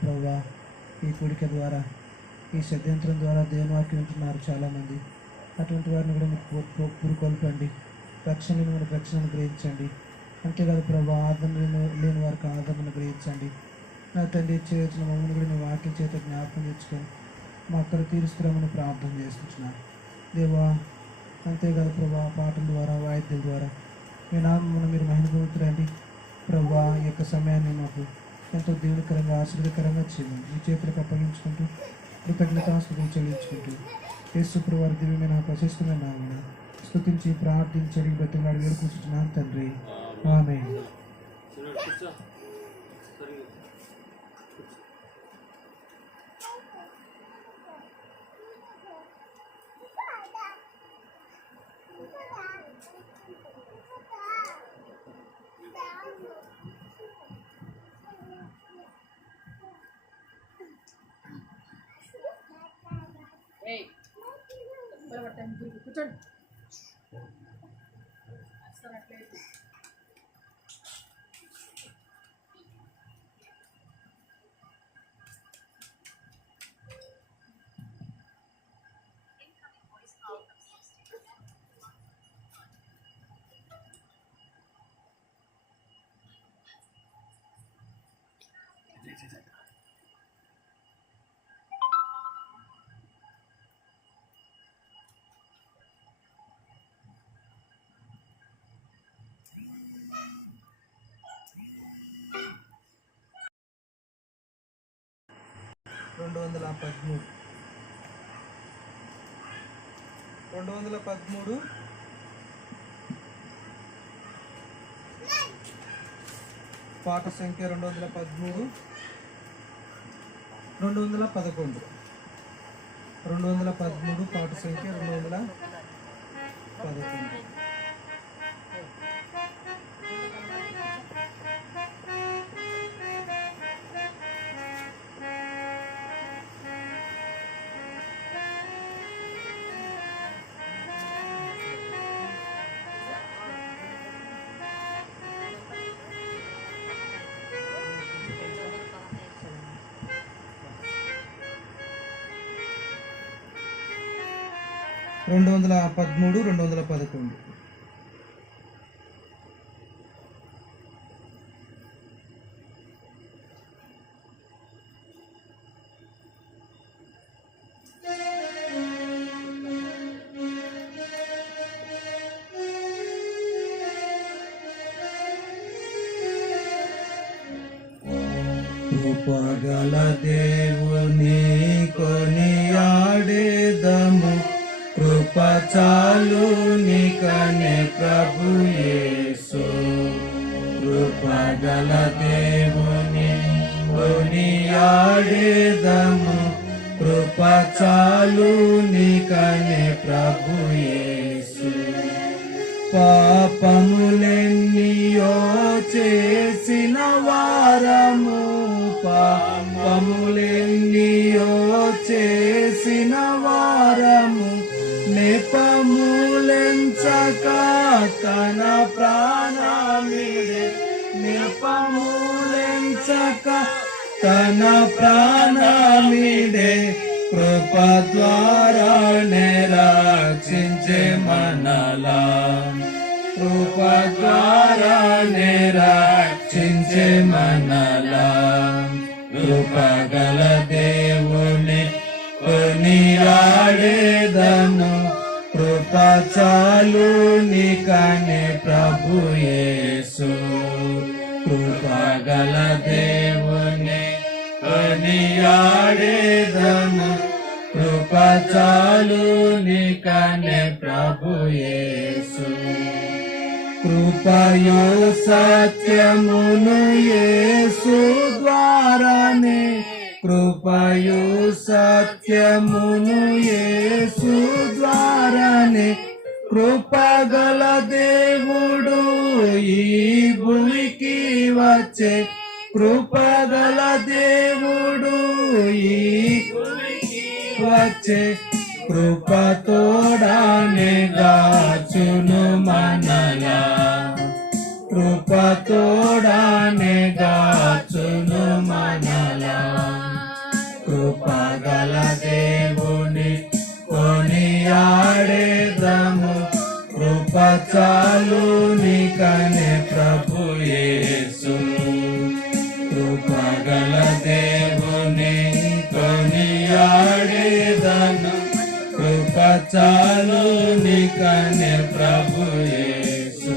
ప్రభా ఈ కూడిక ద్వారా ఈ షడ్యంత్రం ద్వారా దేవుని వాక్యం వింటున్నారు చాలామంది. అటువంటి వారిని కూడా మీకు పురుకొల్పండి. రక్షణ లేని వారికి రక్షణను గ్రహించండి. అంతేకాదు ప్రభా ఆదరణ లేని వారికి ఆదరణను గ్రహించండి. నా తండ్రి చేసిన మమ్మల్ని కూడా మీ వాక్యం చేత జ్ఞాపకం తెచ్చుకొని మా అక్కడ తీరుస్తున్నామని ప్రార్థన చేసుకుంటున్నాను దేవా. అంతేకాదు ప్రభా పాటల ద్వారా వాయిద్యం ద్వారా మీ నామమును మీరు మహిమపొందుతురండి ప్రభా. ఈ యొక్క సమయాన్ని మాకు ఎంతో దేవునికరంగా ఆశీర్వదకరంగా చేయండి. మీ చేతులకు అప్పగించుకుంటూ కృతజ్ఞతాస్తుతులు చెల్లించుకుంటూ యేసు వారి దివ్యమైన ప్రశస్తమైన నామమున స్తుతించి ప్రార్థించి అడిగి బ్రతిమలాడి వేడుకుంటున్నాను తండ్రి. ఆమేన్. కూర్చోండి. 213 పాట సంఖ్య 213 211 213 పాట సంఖ్య 211. 213 211. కృపగల దేవుని కొనియాడేదము, కృప చాలు నీకనే ప్రభు యేసు. కృపగల దేవుని కొనియాడేదము, కృప చాలు నీకనే ప్రభు యేసు. పాపములెన్నియో చేసిన వారము, పాపములెన్నియో చేసిన వారము, నెపములెంచక తన ప్రాణమిడే, నెపములెంచక తన ప్రాణమిడే, కృప ద్వారానే రక్షించే మనలా, కృప ద్వారానే రక్షించే మనలా. కృపగల దేవుని కొనియాడేదము, కృప చాలు నీకనే ప్రభు యేసు. కృపగల దేవుని కొనియాడేదము, కృప చాలు నీకనే ప్రభు యేసు. కృపయు సత్యమును యేసు ద్వారానే, కృపయు సత్యమును యేసు ద్వారానే, కృపగల దేవుడు ఈ భూమికి వచ్చే, కృపగల దేవుడు ఈ భూమికి వచ్చే, కృప తోడానే గాచును మనలా, కృప తోడానే గాచును మనలా. కృపగల దేవుని కొనియాడేదము, కృప చాలు నీకనే ప్రభు యేసు. కృపగల దేవుని కొనియాడేదను, కృప చాలు నీకనే ప్రభు యేసు.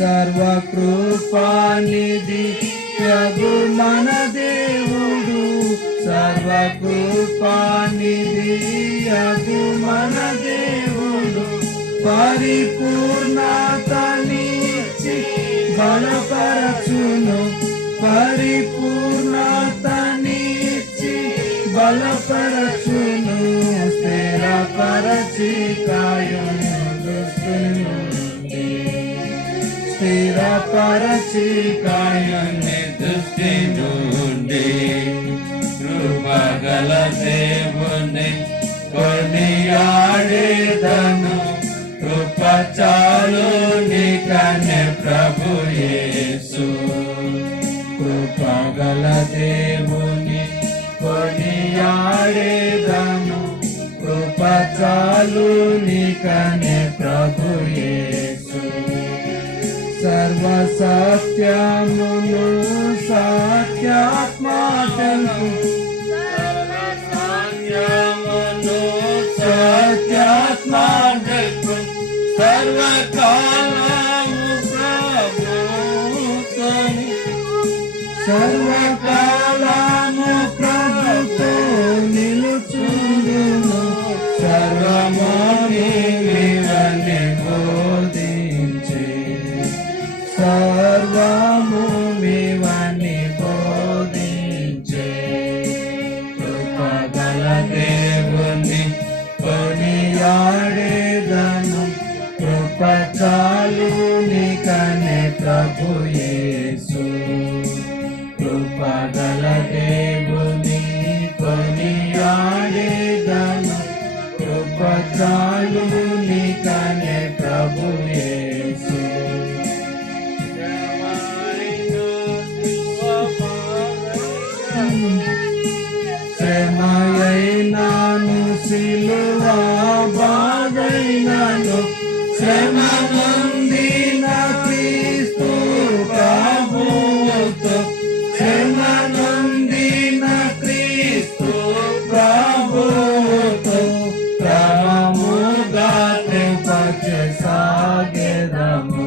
సర్వకృపానిధి యగు మన దేవుడు, సర్వకృపానిధి యగు మన దేవుడు, పరిపూర్ణతనిచ్చి బలపరచును, పరిపూర్ణతనిచ్చి బలపరచును, స్థిరపరచి కాయును దుష్టుని నుండి, స్థిరపరచి కాయుని దుష్టి నుండి. కృపగల దేవుని కొనియాడేదను, కృప చాలు నీకనే ప్రభు యేసు. కృపగల దేవుని కొనియాడేదను, కృప చాలు నీకనే ప్రభు యేసు. సర్వ సత్యమును సత్యాత్మ తెలుపు, సత్యాత్మ తెలుపు, సర్వకాలము ప్రభుతోని, సర్వకాలము ప్రభుతో నిలుచుండును, సర్వము నీవని బోధించే, సర్వము నీవని బోధించే. కృపగల దేవుని కొనియాడేదను, కృప చాలు నీకనే ప్రభు యేసు. కృపగల దేవుని కొనియాడేదను, కృప చాలు నీకనే ప్రభు యేసు. శ్రమయైనాను సిలువా బాధైనాను, శ్రమ నొందిన క్రీస్తు ప్రభువుతో, శ్రమ నొందిన క్రీస్తు ప్రభువుతో, క్రమముగా కృపచే సాగెదము,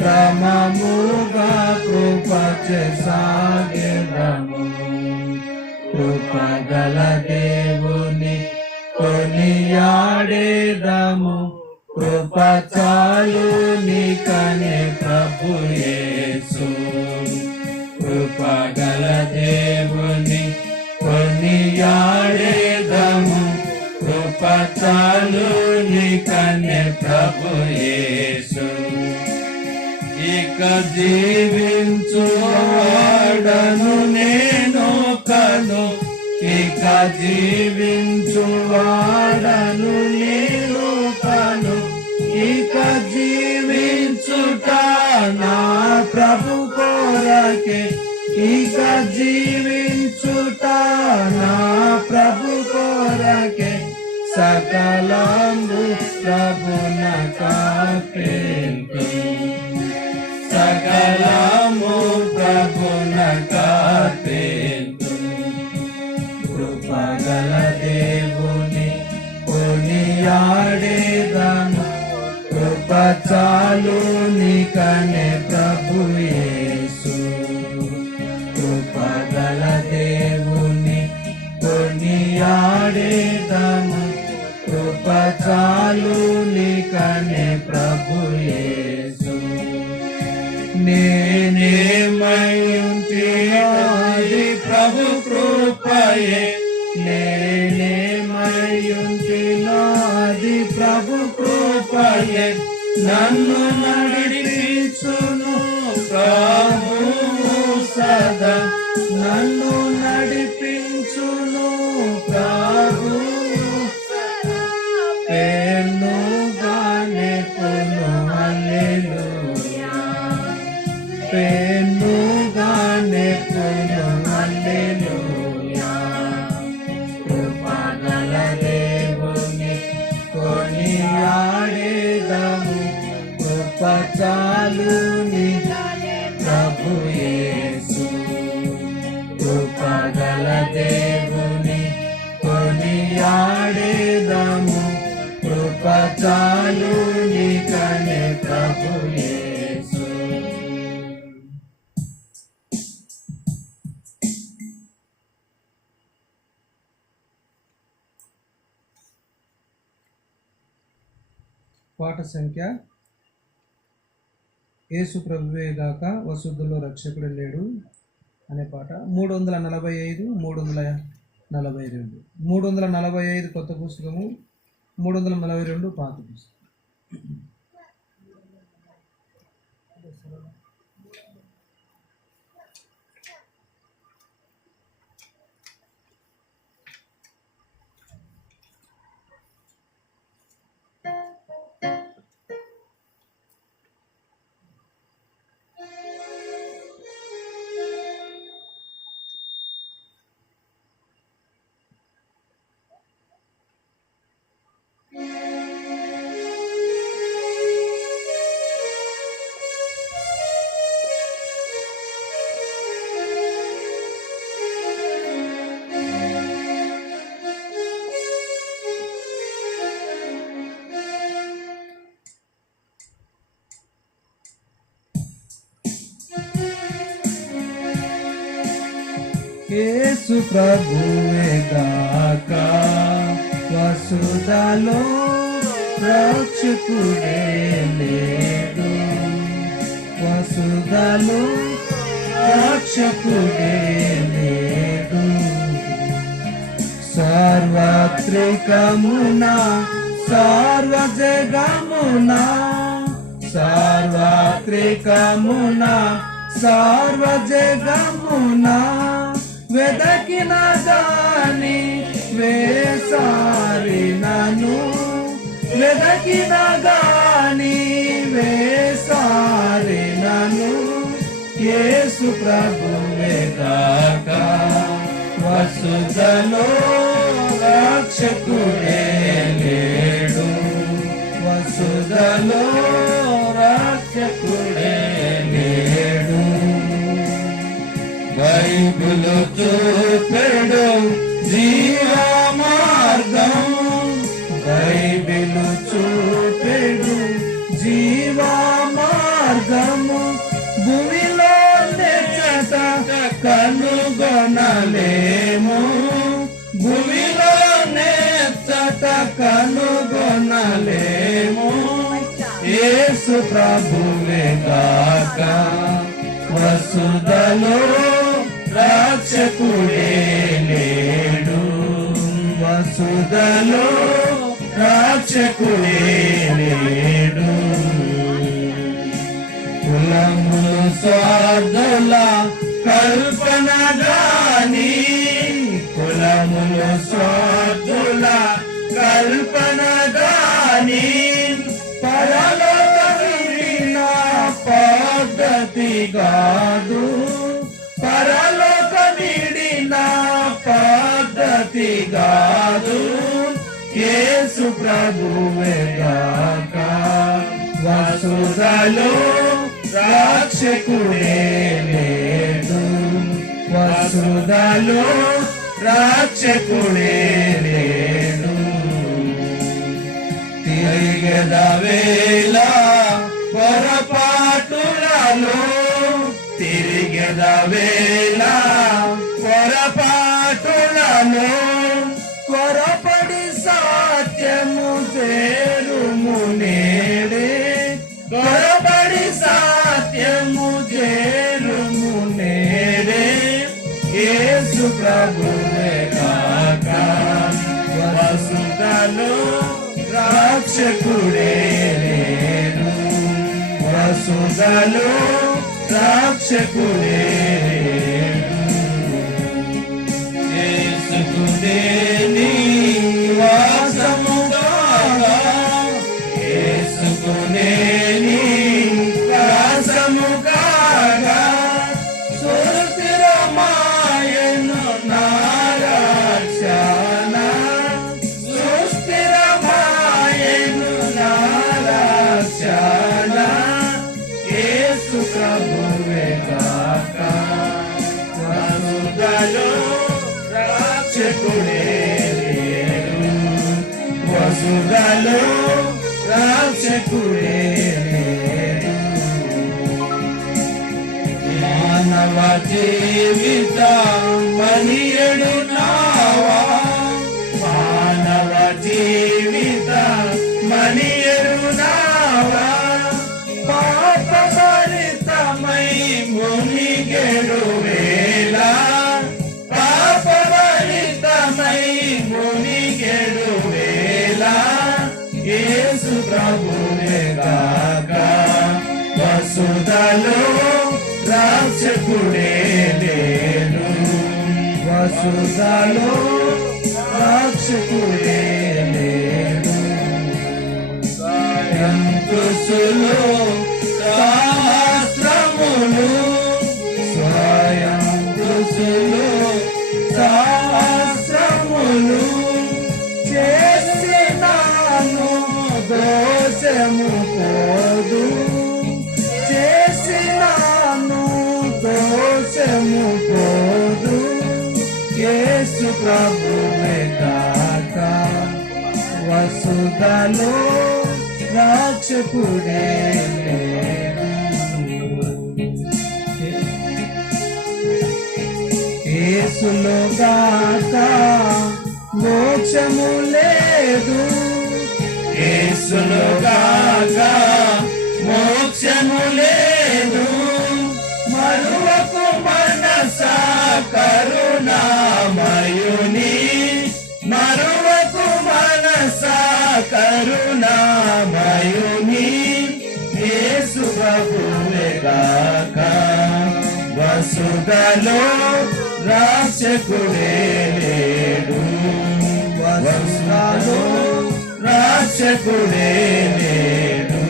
క్రమముగా కృపచే సాగెదము. కృపగల దేవుని కొనియాడేదము, కృప చాలు నీకనే ప్రభు యేసు. కృపగల దేవుని కొనియాడేదము, కృప చాలు నీకనే ప్రభు యేసు. ఇక జీవించువాడను నేను కను, ఇక జీవించువాడను నేను కను, ఇక జీవించుట నా ప్రభు కొరకే, ఇక జీవించుట నా ప్రభు కొరకే, సకలము ప్రభున కాపెంతు, సకలము ప్రభున కాపెంతు. కృపగల దేవుని కొనియాడేదను, కృప చాలు నీకనే ప్రభు యేసు. కృపగల దేవుని కొనియాడేదను, కృప చాలు నీకనే ప్రభు యేసు. నేనేమయుంటినది ప్రభు కృపయే, నేనేమయుంటినది ప్రభు కృపయే, నన్ను నడిపించును ప్రభువు సదా, నన్ను నడిపించును ప్రభువు సదా. పెన్నుగానే పును హల్లెలూయా, పెన్నుగానే పును హల్లెలూయా. పాట సంఖ్య యేసు ప్రభువే గాక వసుద్ధుల్లో రక్షకుడు లేడు అనే పాట. 345, 342. 345 కొత్త పుస్తకము, 342 పాత పుస్తకం. యేసు ప్రభువే గాక వసుధలో రక్షకుడే లేడు, వసుధలో రక్షకుడే లేడు. సార్వత్రికమున సర్వజగమున, సార్వత్రికమున సర్వజగమున వెదకిన దాని వేసారినను, వెదకిన గాని వేసారినను. యేసు ప్రభువే గాక వసుధలో రక్షకుడే లేడు, వసుధలో రక్షకుడే లేడు. బైబిలు చూపెడు జీవ మార్గం, బైబిలు చూపెడు జీవ మార్గము. భూమిలో నెచ్చట కనుగొనలేము, భూమిలో నెచ్చట కనుగొనలేము. యేసు ప్రభువే గాక వసుధలో రక్షకుడే లేడు, వసుధలో రక్షకుడే లేడు. కులములు స్వార్థుల కల్పన గాని, కులములు స్వార్థుల కల్పన గాని, పరలోకమిడిన పద్ధతి గాదు, పరలోకమిడిన పద్ధతి గాదు. యేసు ప్రభువే గాక వసుధలో రక్షకుడే లేడు, వసుధలో రక్షకుడే లేడు. తిరిగెదవేళ పొరపాటులలో, తిరిగెదవేళ పొరపాటులలో, కొరపడి సత్యము చేరుము నేడే, కొరపడి సత్యము చేరుము నేడే. యేసు ప్రభువే గాక వసుధలో రక్షకుడే లేడు, వసుధలో రక్షకుడే లేడు. యేసుకునే నివాసము కాగా, యేసుకునే నివాసము కాగా, సుస్థిరమాయను నా రక్షణ, సుస్థిరమాయను నా రక్షణ. యేసు ప్రభువే గాక వసుధలో రక్షకుడే లేడు, వసుధలో రక్షకుడే లేడు. మానవ జీవిత మనియడు నావా, మానవ జీవిత మనియడు నా ప్రభువే గాక వసుధలో రక్షకుడే లేడు వసుధలో రక్షకుడే లేడు స్వయంతుసులు సహస్రములు స్వయంతుసులు సహస్రములు చేసినాను దోషము పోదు చేసినాను దోషము పోదు యేసు ప్రభువే గాక వసుధలో రక్షకుడే లేడు యేసులో గాక మోక్షము లేదు యేసులో గాక మోక్షము లేదు మరువకు మనస కరుణామయుని మరువకు మనస కరుణామయుని యేసు ప్రభువే గాక వసుధలో రక్షకుడే లేడు వసుధలో రక్షకుడే లేడు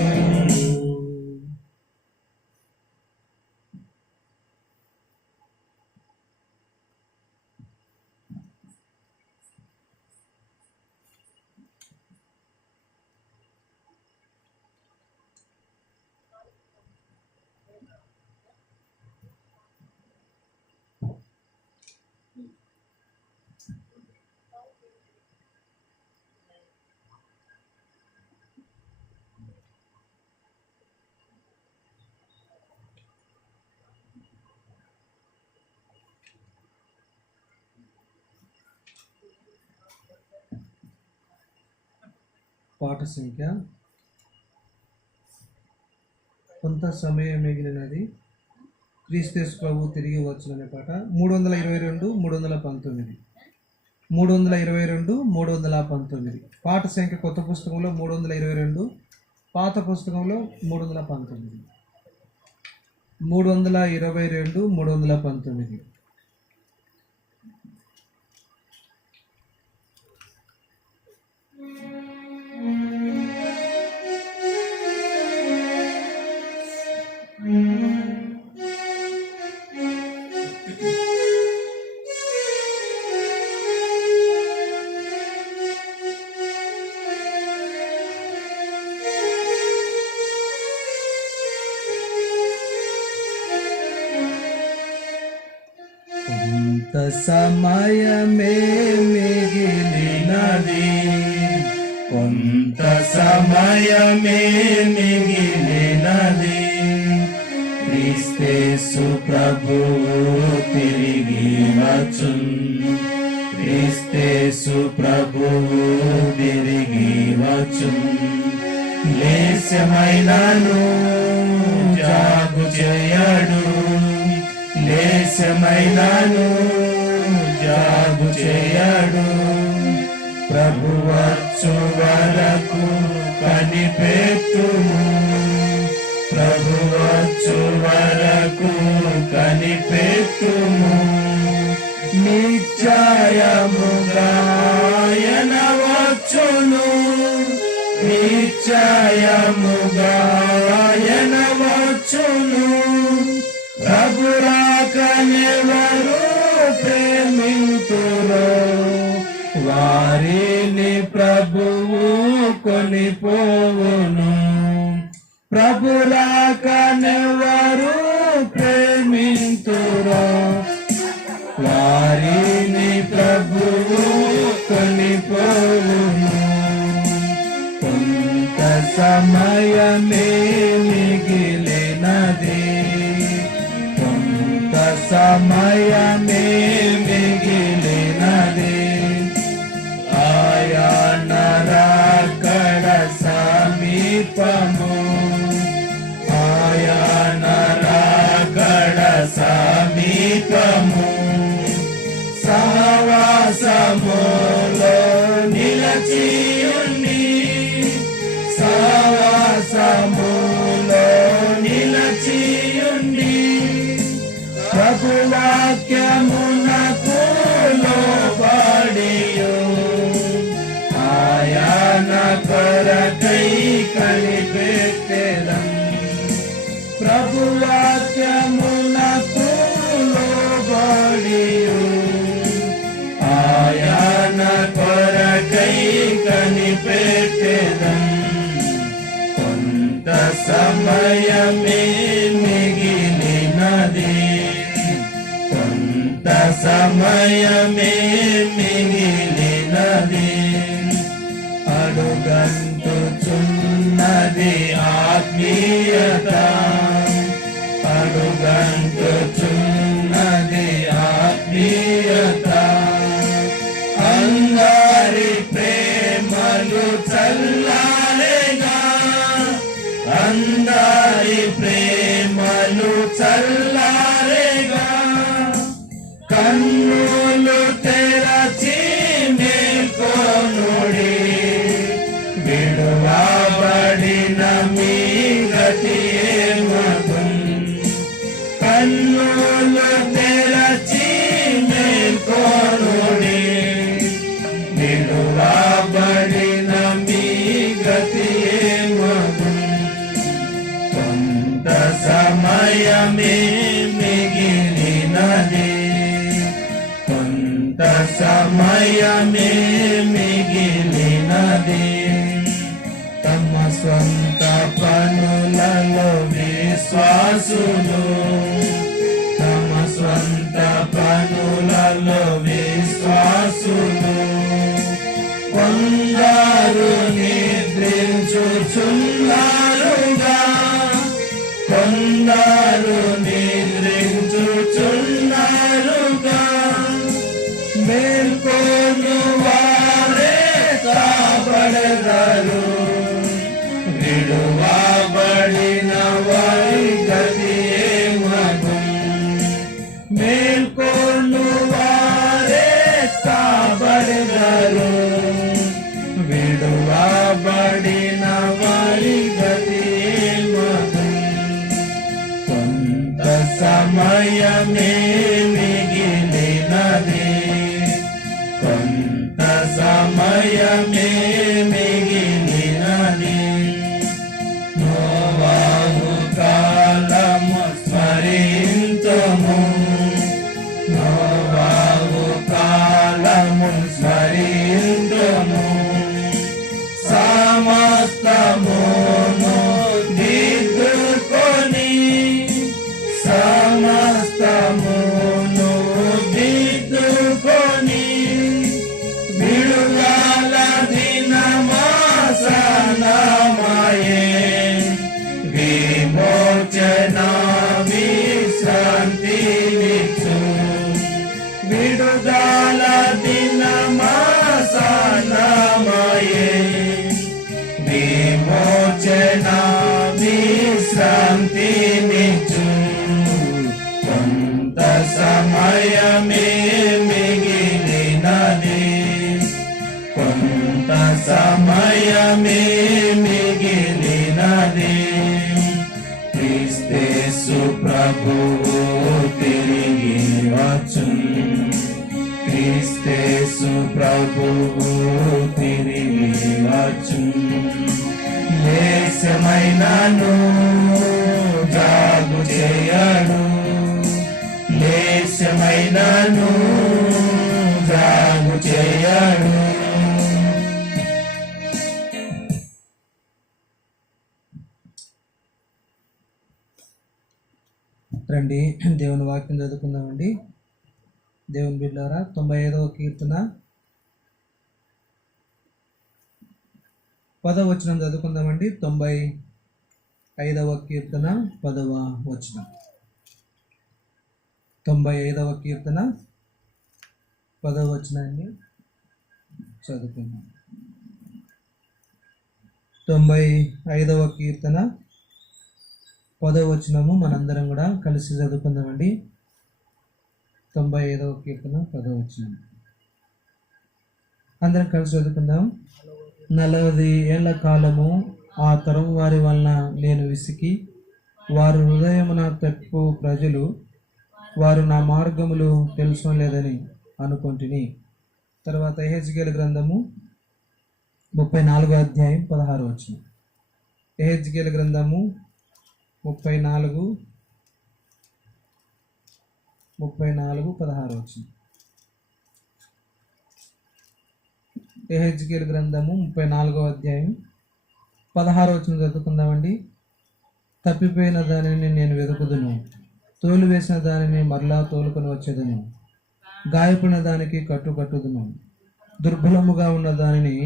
పాట సంఖ్య కొంత సమయం మిగిలినది క్రీస్తు ప్రభు తిరిగి వచ్చుననే పాట 322 319 322 319 పాట సంఖ్య కొత్త పుస్తకంలో 322 పాత పుస్తకంలో 319 322 319 కొంత సమయమే మిగిలినది కొంత సమయమే మిగిలినది క్రీస్తు ప్రభువు తిరిగి వచ్చున్ క్రీస్తు ప్రభువు తిరిగి వచ్చున్ లేశమైనను జాగు చేయడు లేశమైనను జాగు చేయడు ప్రభు వచ్చు వరకు కనిపెట్టుము ప్రభు వచ్చు వరకు కనిపెట్టుము నిశ్చయముగా ఆయన వచ్చును నిశ్చయముగా ఆయన వచ్చును ప్రభు రాకనెవరు ప్రేమింతురో వారిని ప్రభువు కొనిపోవును ప్రభు రాకనెవరు ప్రేమింతురో వారిని ప్రభువు కొనిపోవును కొంత సమయమే మిగిలినది కొంత సమయమే మిగిలినది ఆయన రాకడ సమీపము ఆయన రాకడ సమీపము సహవాసములో నిలచియుని వాక్యమునకు లోబడియు ఆయన కొరకై కనిపెట్టెదం. ప్రభు వాక్యమునకు లోబడియు ఆయన కొరకై కనిపెట్టెదం. కొంత సమయమే మిగిలినది, కొంత సమయమే మిగిలినది. అడుగంటుచున్నది ఆత్మీయత, అడుగంటుచున్నది ఆత్మీయత. అందరి ప్రేమలు చల్లారేగా, అందరి ప్రేమలు చల్లారేగా. కన్నులు తెరచి మేల్కొనుడి, విడువబడిన మీ గతి ఏమగున్. కన్నులు తెరచి మేల్కొనుడి, విడువబడిన మీ గతి ఏమగున్. కొంత సమయమే మిగిలినది, కొంత సమయమే మిగిలినది. తమ స్వంత పనులలో విశ్వాసులు, తమ స్వంత పనులలో విశ్వాసులు. కొందరు నిద్రించుచున్నారుగా, కొందరు నిద్రించుచున్నారుగా. మేల్కొను వారే కాబడెదరు, విడువబడిన వారి గతి ఏమగున్. మేల్కొను వారే కాబడెదరు, విడువబడిన వారి గతి ఏమగున్. కొంత సమయమే మిగిలినది, కొంత సమయమే మిగిలినది. నోవాహు కాలము స్మరింతుము, నోవాహు కాలము స్మరింతుము. సమస్తమును దిద్దుకొని, సమస్తమును దిద్దుకొని. విడుదల దినమాసనమాయే, విమోచన విశ్రాంతినిచ్చు. విడుదల దినమాసనమాయే, విమోచన విశ్రాంతినిచ్చు. కొంత సమయమే మిగిలినది, కొంత సమయమే మిగిలినది. క్రీస్తు ప్రభువు తిరిగి వచ్చును, క్రీస్తు ప్రభువు తిరిగి వచ్చును. లేశమైనను జాగు చేయడు, లేశమైనను జాగు చేయడు. రండి దేవుని వాక్యం చదువుకుందామండి. దేవుని బిడ్డలారా 95వ కీర్తన 10వ వచనం చదువుకుందామండి. 95వ కీర్తన 10వ వచనం. 95వ కీర్తన 10వ వచనాన్ని చదువుకుందాం. 95వ కీర్తన 10వ వచనము మనందరం కూడా కలిసి చదువుకుందామండి. 95వ కీర్తన 10వ వచనం అందరం కలిసి చదువుకుందాం. 40 ఏళ్ల కాలము ఆ తరం వారి వలన నేను విసికి, వారు హృదయమున తప్పు ప్రజలు వారు నా మార్గములు తెలుసుకోలేదని అనుకుంటుని. తర్వాత యెహెజ్కేలు గ్రంథము 34 అధ్యాయం 16 వచనం. యెహెజ్కేలు గ్రంథము 34 16 వచనం. యెహెజ్కేలు గ్రంథము 34 అధ్యాయం 16 వచనం చదువుకుందామండి. తప్పిపోయిన దానిని నేను వెతుకుదును, తోలు వేసిన దానిని మరలా తోలుకొని వచ్చేదను, గాయపడిన దానికి కట్టుదును, దుర్బలముగా ఉన్న దానిని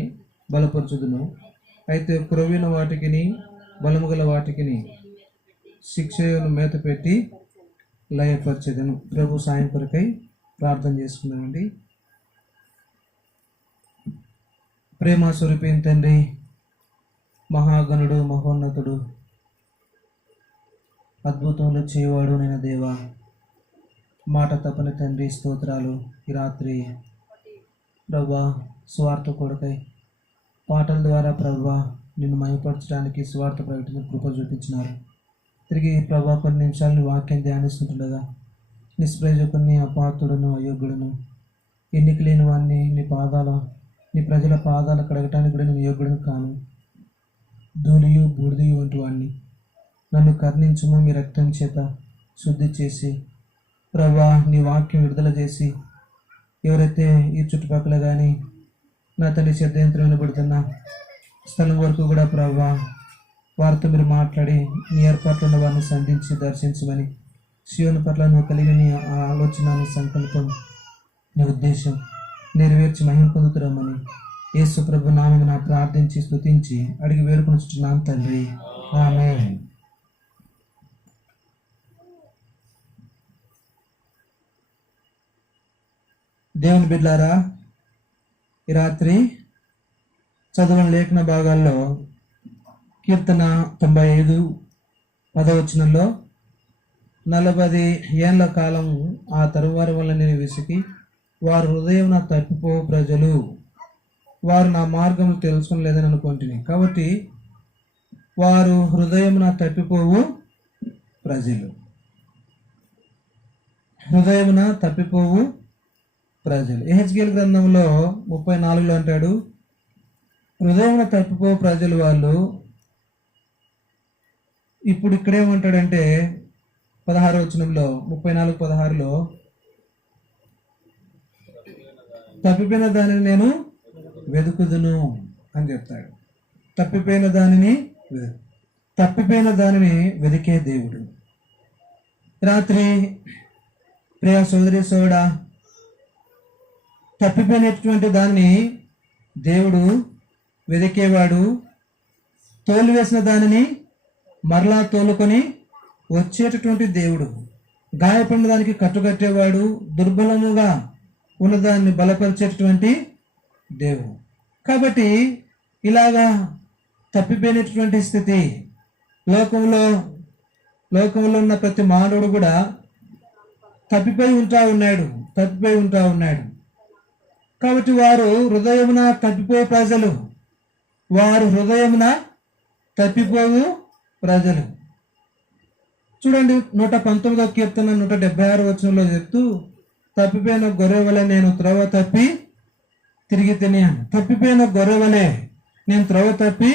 బలపరచుదును. అయితే క్రొవ్విన వాటికిని బలముగల వాటికిని శిక్షను మేత పెట్టి లయపరచెదను. ప్రభు సాయం కొరకై ప్రార్థన చేసుకున్నామండి. ప్రేమ స్వరూపైన తండ్రి, మహాగణుడు, మహోన్నతుడు, అద్భుతములు చేయవాడు నేను దేవా, మాట తప్పని తండ్రి, స్తోత్రాలు. ఈ రాత్రి ప్రభా స్వార్థ కొరకై పాటల ద్వారా ప్రభా నిన్ను మహిమపరచడానికి స్వార్థ ప్రకటన కృప చూపించినారు. తిరిగి ప్రభా కొన్ని నిమిషాలు వాక్యం ధ్యానిస్తుండగా నిష్ప్రయోజకుని, అపాత్రుడును, అయోగ్యుడును, ఎన్నిక లేని వాడిని, నీ ప్రజల పాదాలు కడగటానికి కూడా నేను యోగ్యుడును కాను, ధూళియు బూడిదయు వంటి వాడిని. నన్ను కరుణించుము, మీ రక్తం చేత శుద్ధి చేసి ప్రభా నీ వాక్యం విడుదల చేసి ఎవరైతే ఈ చుట్టుపక్కల కానీ నా తండ్రి శబ్దయంత్రం వినబడుతున్న స్థలం వరకు కూడా ప్రభా వారితో మీరు మాట్లాడి నీ ఏర్పాట్లు ఉన్న వారిని సంధించి దర్శించమని, శివుని పట్ల నువ్వు కలిగిన నీ ఆలోచన, నీ సంకల్పం, నీ ఉద్దేశం నెరవేర్చి మహిమ పొందుతురమ్మని యేసు ప్రభు నామమున ప్రార్థించి స్తుతించి అడిగి వేడుకొనుచున్నాను తండ్రి, ఆమేన్. దేవుని బిడ్డలారా, ఈ రాత్రి చదవని లేఖన భాగాల్లో కీర్తన 95 10వ వచనంలో 40 ఏళ్ల కాలం ఆ తరువారి వల్ల నేను విసికి వారు హృదయం తప్పిపో ప్రజలు, వారు నా మార్గములు తెలుసుకోలేదని అనుకుంటుని. కాబట్టి వారు హృదయమున తప్పిపోవు ప్రజలు, హృదయమున తప్పిపోవు ప్రజలు. యెహెజ్కేలు గ్రంథంలో 34లో అంటాడు, హృదయమున తప్పిపోవు ప్రజలు వాళ్ళు. ఇప్పుడు ఇక్కడేమంటాడంటే 16వ వచనంలో 34:16లో తప్పిపోయిన దానిని నేను వెతుకుదును అని చెప్తాడు. తప్పిపోయిన దానిని వెతికే దేవుడు. రాత్రి ప్రియ సోదరి సోడా, తప్పిపోయినటువంటి దాన్ని దేవుడు వెతికేవాడు, తోలు వేసిన దానిని మరలా తోలుకొని వచ్చేటటువంటి దేవుడు, గాయపడిన దానికి కట్టుకట్టేవాడు, దుర్బలముగా ఉన్నదాన్ని బలపరిచేటటువంటి దేవుడు. కాబట్టి ఇలాగా తప్పిపోయినటువంటి స్థితి లోకంలో ఉన్న ప్రతి మానవుడు కూడా తప్పిపోయి ఉంటా ఉన్నాడు. కాబట్టి వారు హృదయమున తప్పిపోయే ప్రజలు, వారు హృదయమున తప్పిపోవు ప్రజలు. చూడండి, 119వ కీర్తన 176వ వచనంలో చెప్తూ, తప్పిపోయిన గొర్రె వలె నేను త్రోవ తప్పి తిరిగి తినాను. తప్పిపోయిన గొర్రె వలె నేను త్రోవ తప్పి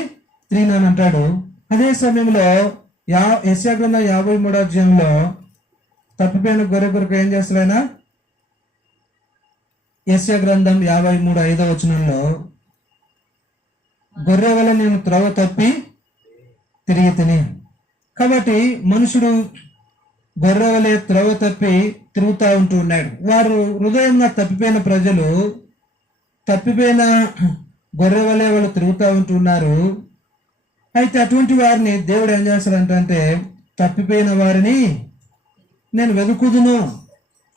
తిరిగినాను అంటాడు. అదే సమయంలో యెషయా గ్రంథం 53వ అధ్యాయంలో తప్పిపోయిన గొర్రె కొరకు ఏం చేస్తాడు ఆయన? యెషయా గ్రంథం 53:5వ వచనంలో, గొర్రె వలె నేను త్రోవ తప్పి తిరిగి తినాను. కాబట్టి మనుషుడు గొర్రె వలె త్రోవ తప్పి తిరుగుతూ ఉంటూ ఉన్నాడు. వారు హృదయంలో తప్పిపోయిన ప్రజలు, తప్పిపోయిన గొర్రె వలె వాళ్ళు తిరుగుతూ ఉంటున్నారు. అయితే అటువంటి వారిని దేవుడు ఏం చేస్తాడంటే, తప్పిపోయిన వారిని నేను వెతుకుదును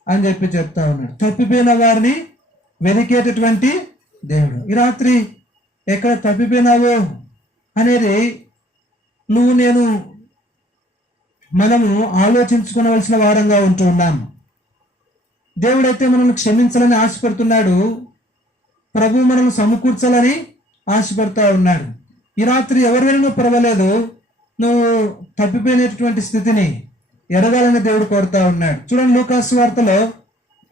అని చెప్పి చెప్తా ఉన్నాడు. తప్పిపోయిన వారిని వెతికేటటువంటి దేవుడు. ఈ రాత్రి ఎక్కడ తప్పిపోయినావో అనేది మనము ఆలోచించుకోవలసిన వారంగా ఉంటూ ఉన్నాము. దేవుడైతే మనల్ని క్షమించాలని ఆశపడుతున్నాడు, ప్రభు మనల్ని సమకూర్చాలని ఆశపడతా ఉన్నాడు. ఈ రాత్రి ఎవరైనా పర్వాలేదు, నువ్వు తప్పిపోయినటువంటి స్థితిని, ఎరగాలని దేవుడు కోరుతా ఉన్నాడు. చూడండి, లూకాసు వార్తలో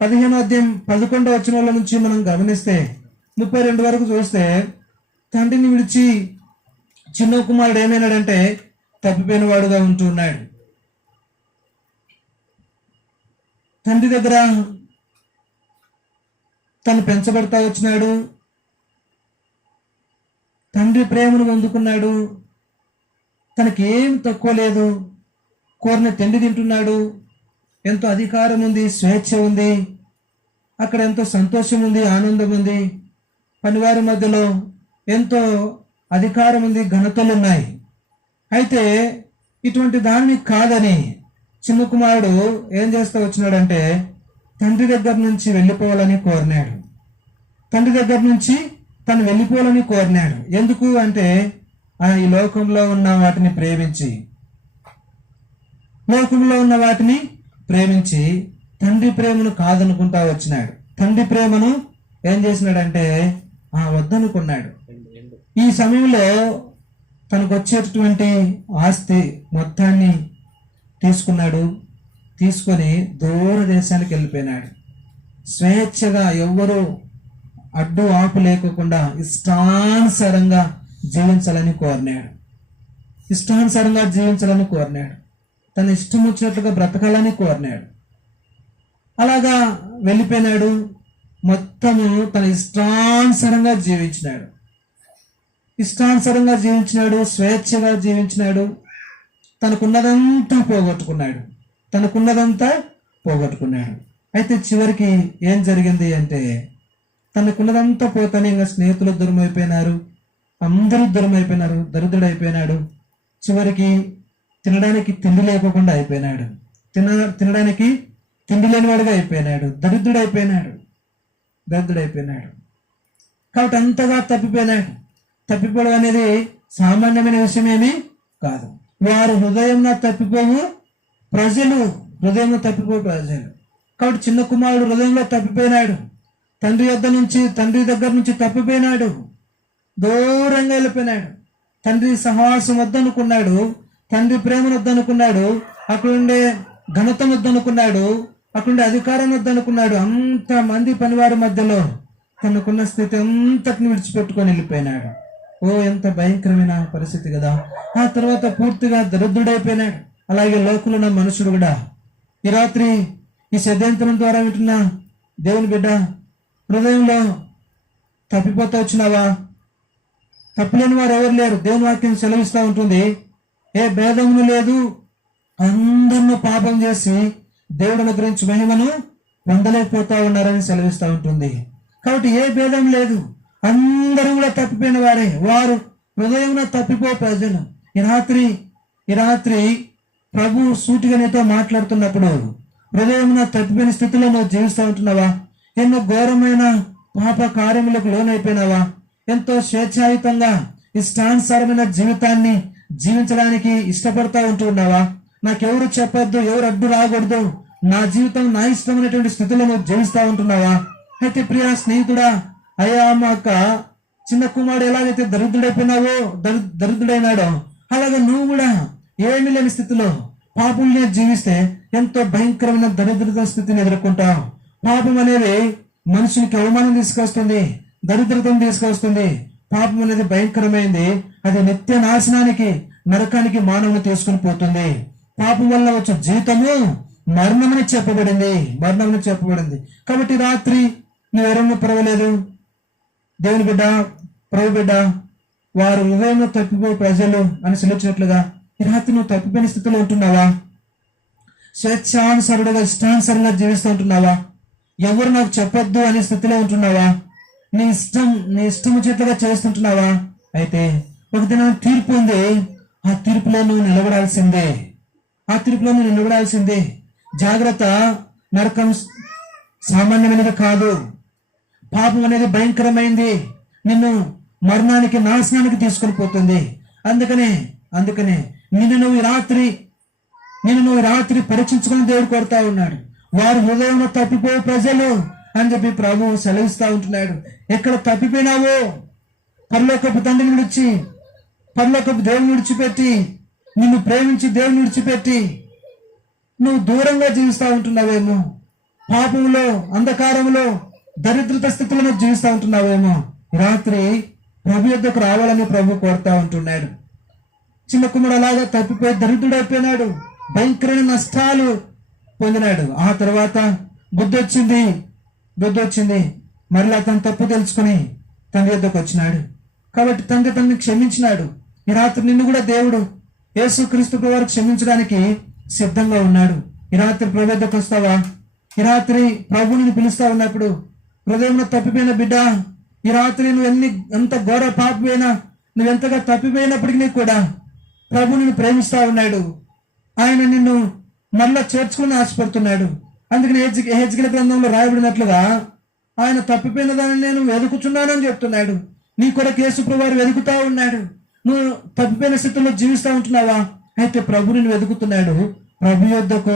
15వ అధ్యాయం 11వ వచనంలో నుంచి మనం గమనిస్తే 32 వరకు చూస్తే, తండ్రిని విడిచి చిన్న కుమారుడు ఏమైనాడంటే తప్పిపోయిన వాడుగా ఉంటున్నాడు. తండ్రి దగ్గర తను పెంచబడతా వచ్చినాడు, తండ్రి ప్రేమను అందుకున్నాడు, తనకి ఏం తక్కువ లేదు, కోరిన తిండి తింటున్నాడు, ఎంతో అధికారం ఉంది, స్వేచ్ఛ ఉంది, అక్కడ ఎంతో సంతోషం ఉంది, ఆనందం ఉంది, పనివారి మధ్యలో ఎంతో అధికారం ఉంది, ఘనతలు ఉన్నాయి. అయితే ఇటువంటి దాన్ని కాదని చిన్న కుమారుడు ఏం చేస్తూ వచ్చినాడంటే తండ్రి దగ్గర నుంచి వెళ్ళిపోవాలని కోరినాడు. తండ్రి దగ్గర నుంచి తను వెళ్ళిపోవాలని కోరినాడు. ఎందుకు అంటే ఈ లోకంలో ఉన్న వాటిని ప్రేమించి తండ్రి ప్రేమను కాదనుకుంటా వచ్చినాడు. తండ్రి ప్రేమను ఏం చేసినాడంటే వద్దనుకున్నాడు. ఈ సమయంలో తనకు వచ్చేటటువంటి ఆస్తి మొత్తాన్ని తీసుకొని దూర దేశానికి వెళ్ళిపోయినాడు. స్వేచ్ఛగా ఎవ్వరూ అడ్డు ఆపు లేకుండా ఇష్టానుసారంగా జీవించాలని కోరినాడు. తన ఇష్టం వచ్చినట్లుగా బ్రతకాలని కోరినాడు. అలాగా వెళ్ళిపోయినాడు. మొత్తము తన ఇష్టానుసారంగా జీవించినాడు, స్వేచ్ఛగా జీవించినాడు. తనకున్నదంతా పోగొట్టుకున్నాడు. అయితే చివరికి ఏం జరిగింది అంటే తనకున్నదంతా పోతానే ఇంకా స్నేహితులు దూరం అయిపోయినారు, అందరూ దూరం అయిపోయినారు, దరిద్రుడైపోయినాడు. చివరికి తినడానికి తిండి లేకుండా అయిపోయినాడు, తినడానికి తిండి లేనివాడుగా అయిపోయినాడు, దరిద్రుడైపోయినాడు. కాబట్టి అంతగా తప్పిపోవడం అనేది సామాన్యమైన విషయమేమీ కాదు. వారు హృదయంలో తప్పిపోవు ప్రజలు. కాబట్టి చిన్న కుమారుడు హృదయంలో తప్పిపోయినాడు. తండ్రి దగ్గర నుంచి తప్పిపోయినాడు, దూరంగా వెళ్ళిపోయినాడు. తండ్రి సహవాసం వద్దనుకున్నాడు, తండ్రి ప్రేమను వద్దనుకున్నాడు, అక్కడుండే ఘనతను వద్దనుకున్నాడు, అక్కడుండే అధికారం వద్దనుకున్నాడు. అంతమంది పనివారి మధ్యలో తనకున్న స్థితి అంతటిని విడిచిపెట్టుకొని వెళ్ళిపోయినాడు. ఎంత భయంకరమైన పరిస్థితి కదా. ఆ తర్వాత పూర్తిగా దరిద్రుడైపోయినాడు. అలాగే లోకంలో ఉన్న మనుషుడు కూడా ఈ రాత్రి ఈ షడ్యంత్రం ద్వారా వింటున్న దేవుని బిడ్డ, హృదయంలో తప్పిపోతా వచ్చినావా? తప్పులేని వారు ఎవరు లేరు. దేవుని వాక్యం సెలవిస్తూ ఉంటుంది, ఏ భేదమును లేదు, అందరినూ పాపం చేసి దేవుడిని గురించి మహిమను పొందలేకపోతా ఉన్నారని సెలవిస్తూ ఉంటుంది. కాబట్టి ఏ భేదం లేదు, అందరూ కూడా తప్పిపోయిన వారే. వారు హృదయంలో తప్పిపో ప్రజలు. ఈ రాత్రి ప్రభు సూటిగా నీతో మాట్లాడుతున్నప్పుడు హృదయంలో తప్పిపోయిన స్థితిలో నువ్వు జీవిస్తూ ఉంటున్నావా? ఎన్నో ఘోరమైన పాప కార్యములకు లోనైపోయినావా? ఎంతో స్వేచ్ఛాయుతంగా ఇష్టానుసారమైన జీవితాన్ని జీవించడానికి ఇష్టపడతా ఉంటున్నావా? నాకెవరు చెప్పొద్దు, ఎవరు అడ్డు రాకూడదు, నా జీవితం నా ఇష్టమైనటువంటి స్థితిలో నువ్వు జీవిస్తూ ఉంటున్నావా? అయితే ప్రియ స్నేహితుడా, అయ్యా అమ్మ అక్క, చిన్న కుమారుడు ఎలాగైతే దరిద్రుడైనాడో అలాగే నువ్వు కూడా ఏమీ లేని స్థితిలో పాపంలో జీవిస్తే ఎంతో భయంకరమైన దరిద్రత స్థితిని ఎదుర్కొంటావు. పాపం అనేది మనుషునికి అవమానం తీసుకొస్తుంది, దరిద్రతను తీసుకొస్తుంది. పాపం అనేది భయంకరమైంది. అది నిత్య నాశనానికి, నరకానికి మానవుని తీసుకుని పోతుంది. పాపం వల్ల వచ్చే జీవితము మరణమని చెప్పబడింది. కాబట్టి రాత్రి నువ్వెవరన్నా పర్వాలేదు, దేవుని బిడ్డ, ప్రభు బిడ్డ, వారు హృదయంలో తప్పిపోయే ప్రజలు అని సెలవుచ్చినట్లుగా ఈ రాత్రి నువ్వు తప్పిపోయిన స్థితిలో ఉంటున్నావా? స్వేచ్ఛానుసరుడుగా ఇష్టానుసరంగా జీవిస్తూ ఉంటున్నావా? ఎవరు నాకు చెప్పొద్దు అనే స్థితిలో ఉంటున్నావా? నీ ఇష్టం చేతగా చేస్తుంటున్నావా? అయితే ఒక దినం తీర్పు ఉంది. ఆ తీర్పులో నువ్వు నిలబడాల్సిందే. జాగ్రత్త, నరకం సామాన్యమైనది కాదు. పాపం అనేది భయంకరమైంది, నిన్ను మరణానికి, నాశనానికి తీసుకొని పోతుంది. అందుకనే నిన్ను నువ్వు రాత్రి పరీక్షించుకుని దేవుడు కోరుతా ఉన్నాడు. వారు హృదయంలో తప్పిపోయే ప్రజలు అని చెప్పి ప్రభువు సెలవిస్తా ఉంటున్నాడు. ఎక్కడ తప్పిపోయినావో, పరలోకపు తండ్రిని విడిచి, పరలోకపు దేవుని విడిచిపెట్టి, నిన్ను ప్రేమించి దేవుని విడిచిపెట్టి నువ్వు దూరంగా జీవిస్తూ ఉంటున్నావేమో, పాపంలో, అంధకారంలో, దరిద్రత స్థితిలో నువ్వు జీవిస్తూ ఉంటున్నావేమో. రాత్రి ప్రభు యొద్దకు రావాలని ప్రభు కోరుతా ఉంటున్నాడు. చిన్న కుమారుడు అలాగా తప్పిపోయి దరిద్రుడైపోయినాడు, భయంకరమైన నష్టాలు పొందినాడు. ఆ తర్వాత బుద్ధి వచ్చింది. మరలా తన తప్పు తెలుసుకుని తండ్రి యొద్దకు వచ్చినాడు. కాబట్టి తండ్రి తనని క్షమించినాడు. ఈ రాత్రి నిన్ను కూడా దేవుడు యేసుక్రీస్తు వారు క్షమించడానికి సిద్ధంగా ఉన్నాడు. ఈ రాత్రి ప్రభు యొద్దకు వస్తావా? ఈ రాత్రి ప్రభు నిన్ను పిలుస్తా ఉన్నప్పుడు, హృదయంలో తప్పిపోయిన బిడ్డ, ఈ రాత్రి నువ్వు ఎంత ఘోర పాపమైనా, నువ్వెంతగా తప్పిపోయినప్పటికీ కూడా ప్రభు నిన్ను ప్రేమిస్తా ఉన్నాడు. ఆయన నిన్ను మళ్ళా చేర్చుకుని ఆశపడుతున్నాడు. అందుకని హెజ్కేలు గ్రంథంలో రాయబడినట్లుగా ఆయన తప్పిపోయిన దాన్ని నేను వెతుకుచున్నానని చెప్తున్నాడు. నీ కొరకు యేసు ప్రభువారు వెతుకుతా ఉన్నాడు. నువ్వు తప్పిపోయిన స్థితిలో జీవిస్తూ ఉంటున్నావా? అయితే ప్రభు నిన్ను వెతుకుతున్నాడు. ప్రభు యొద్దకు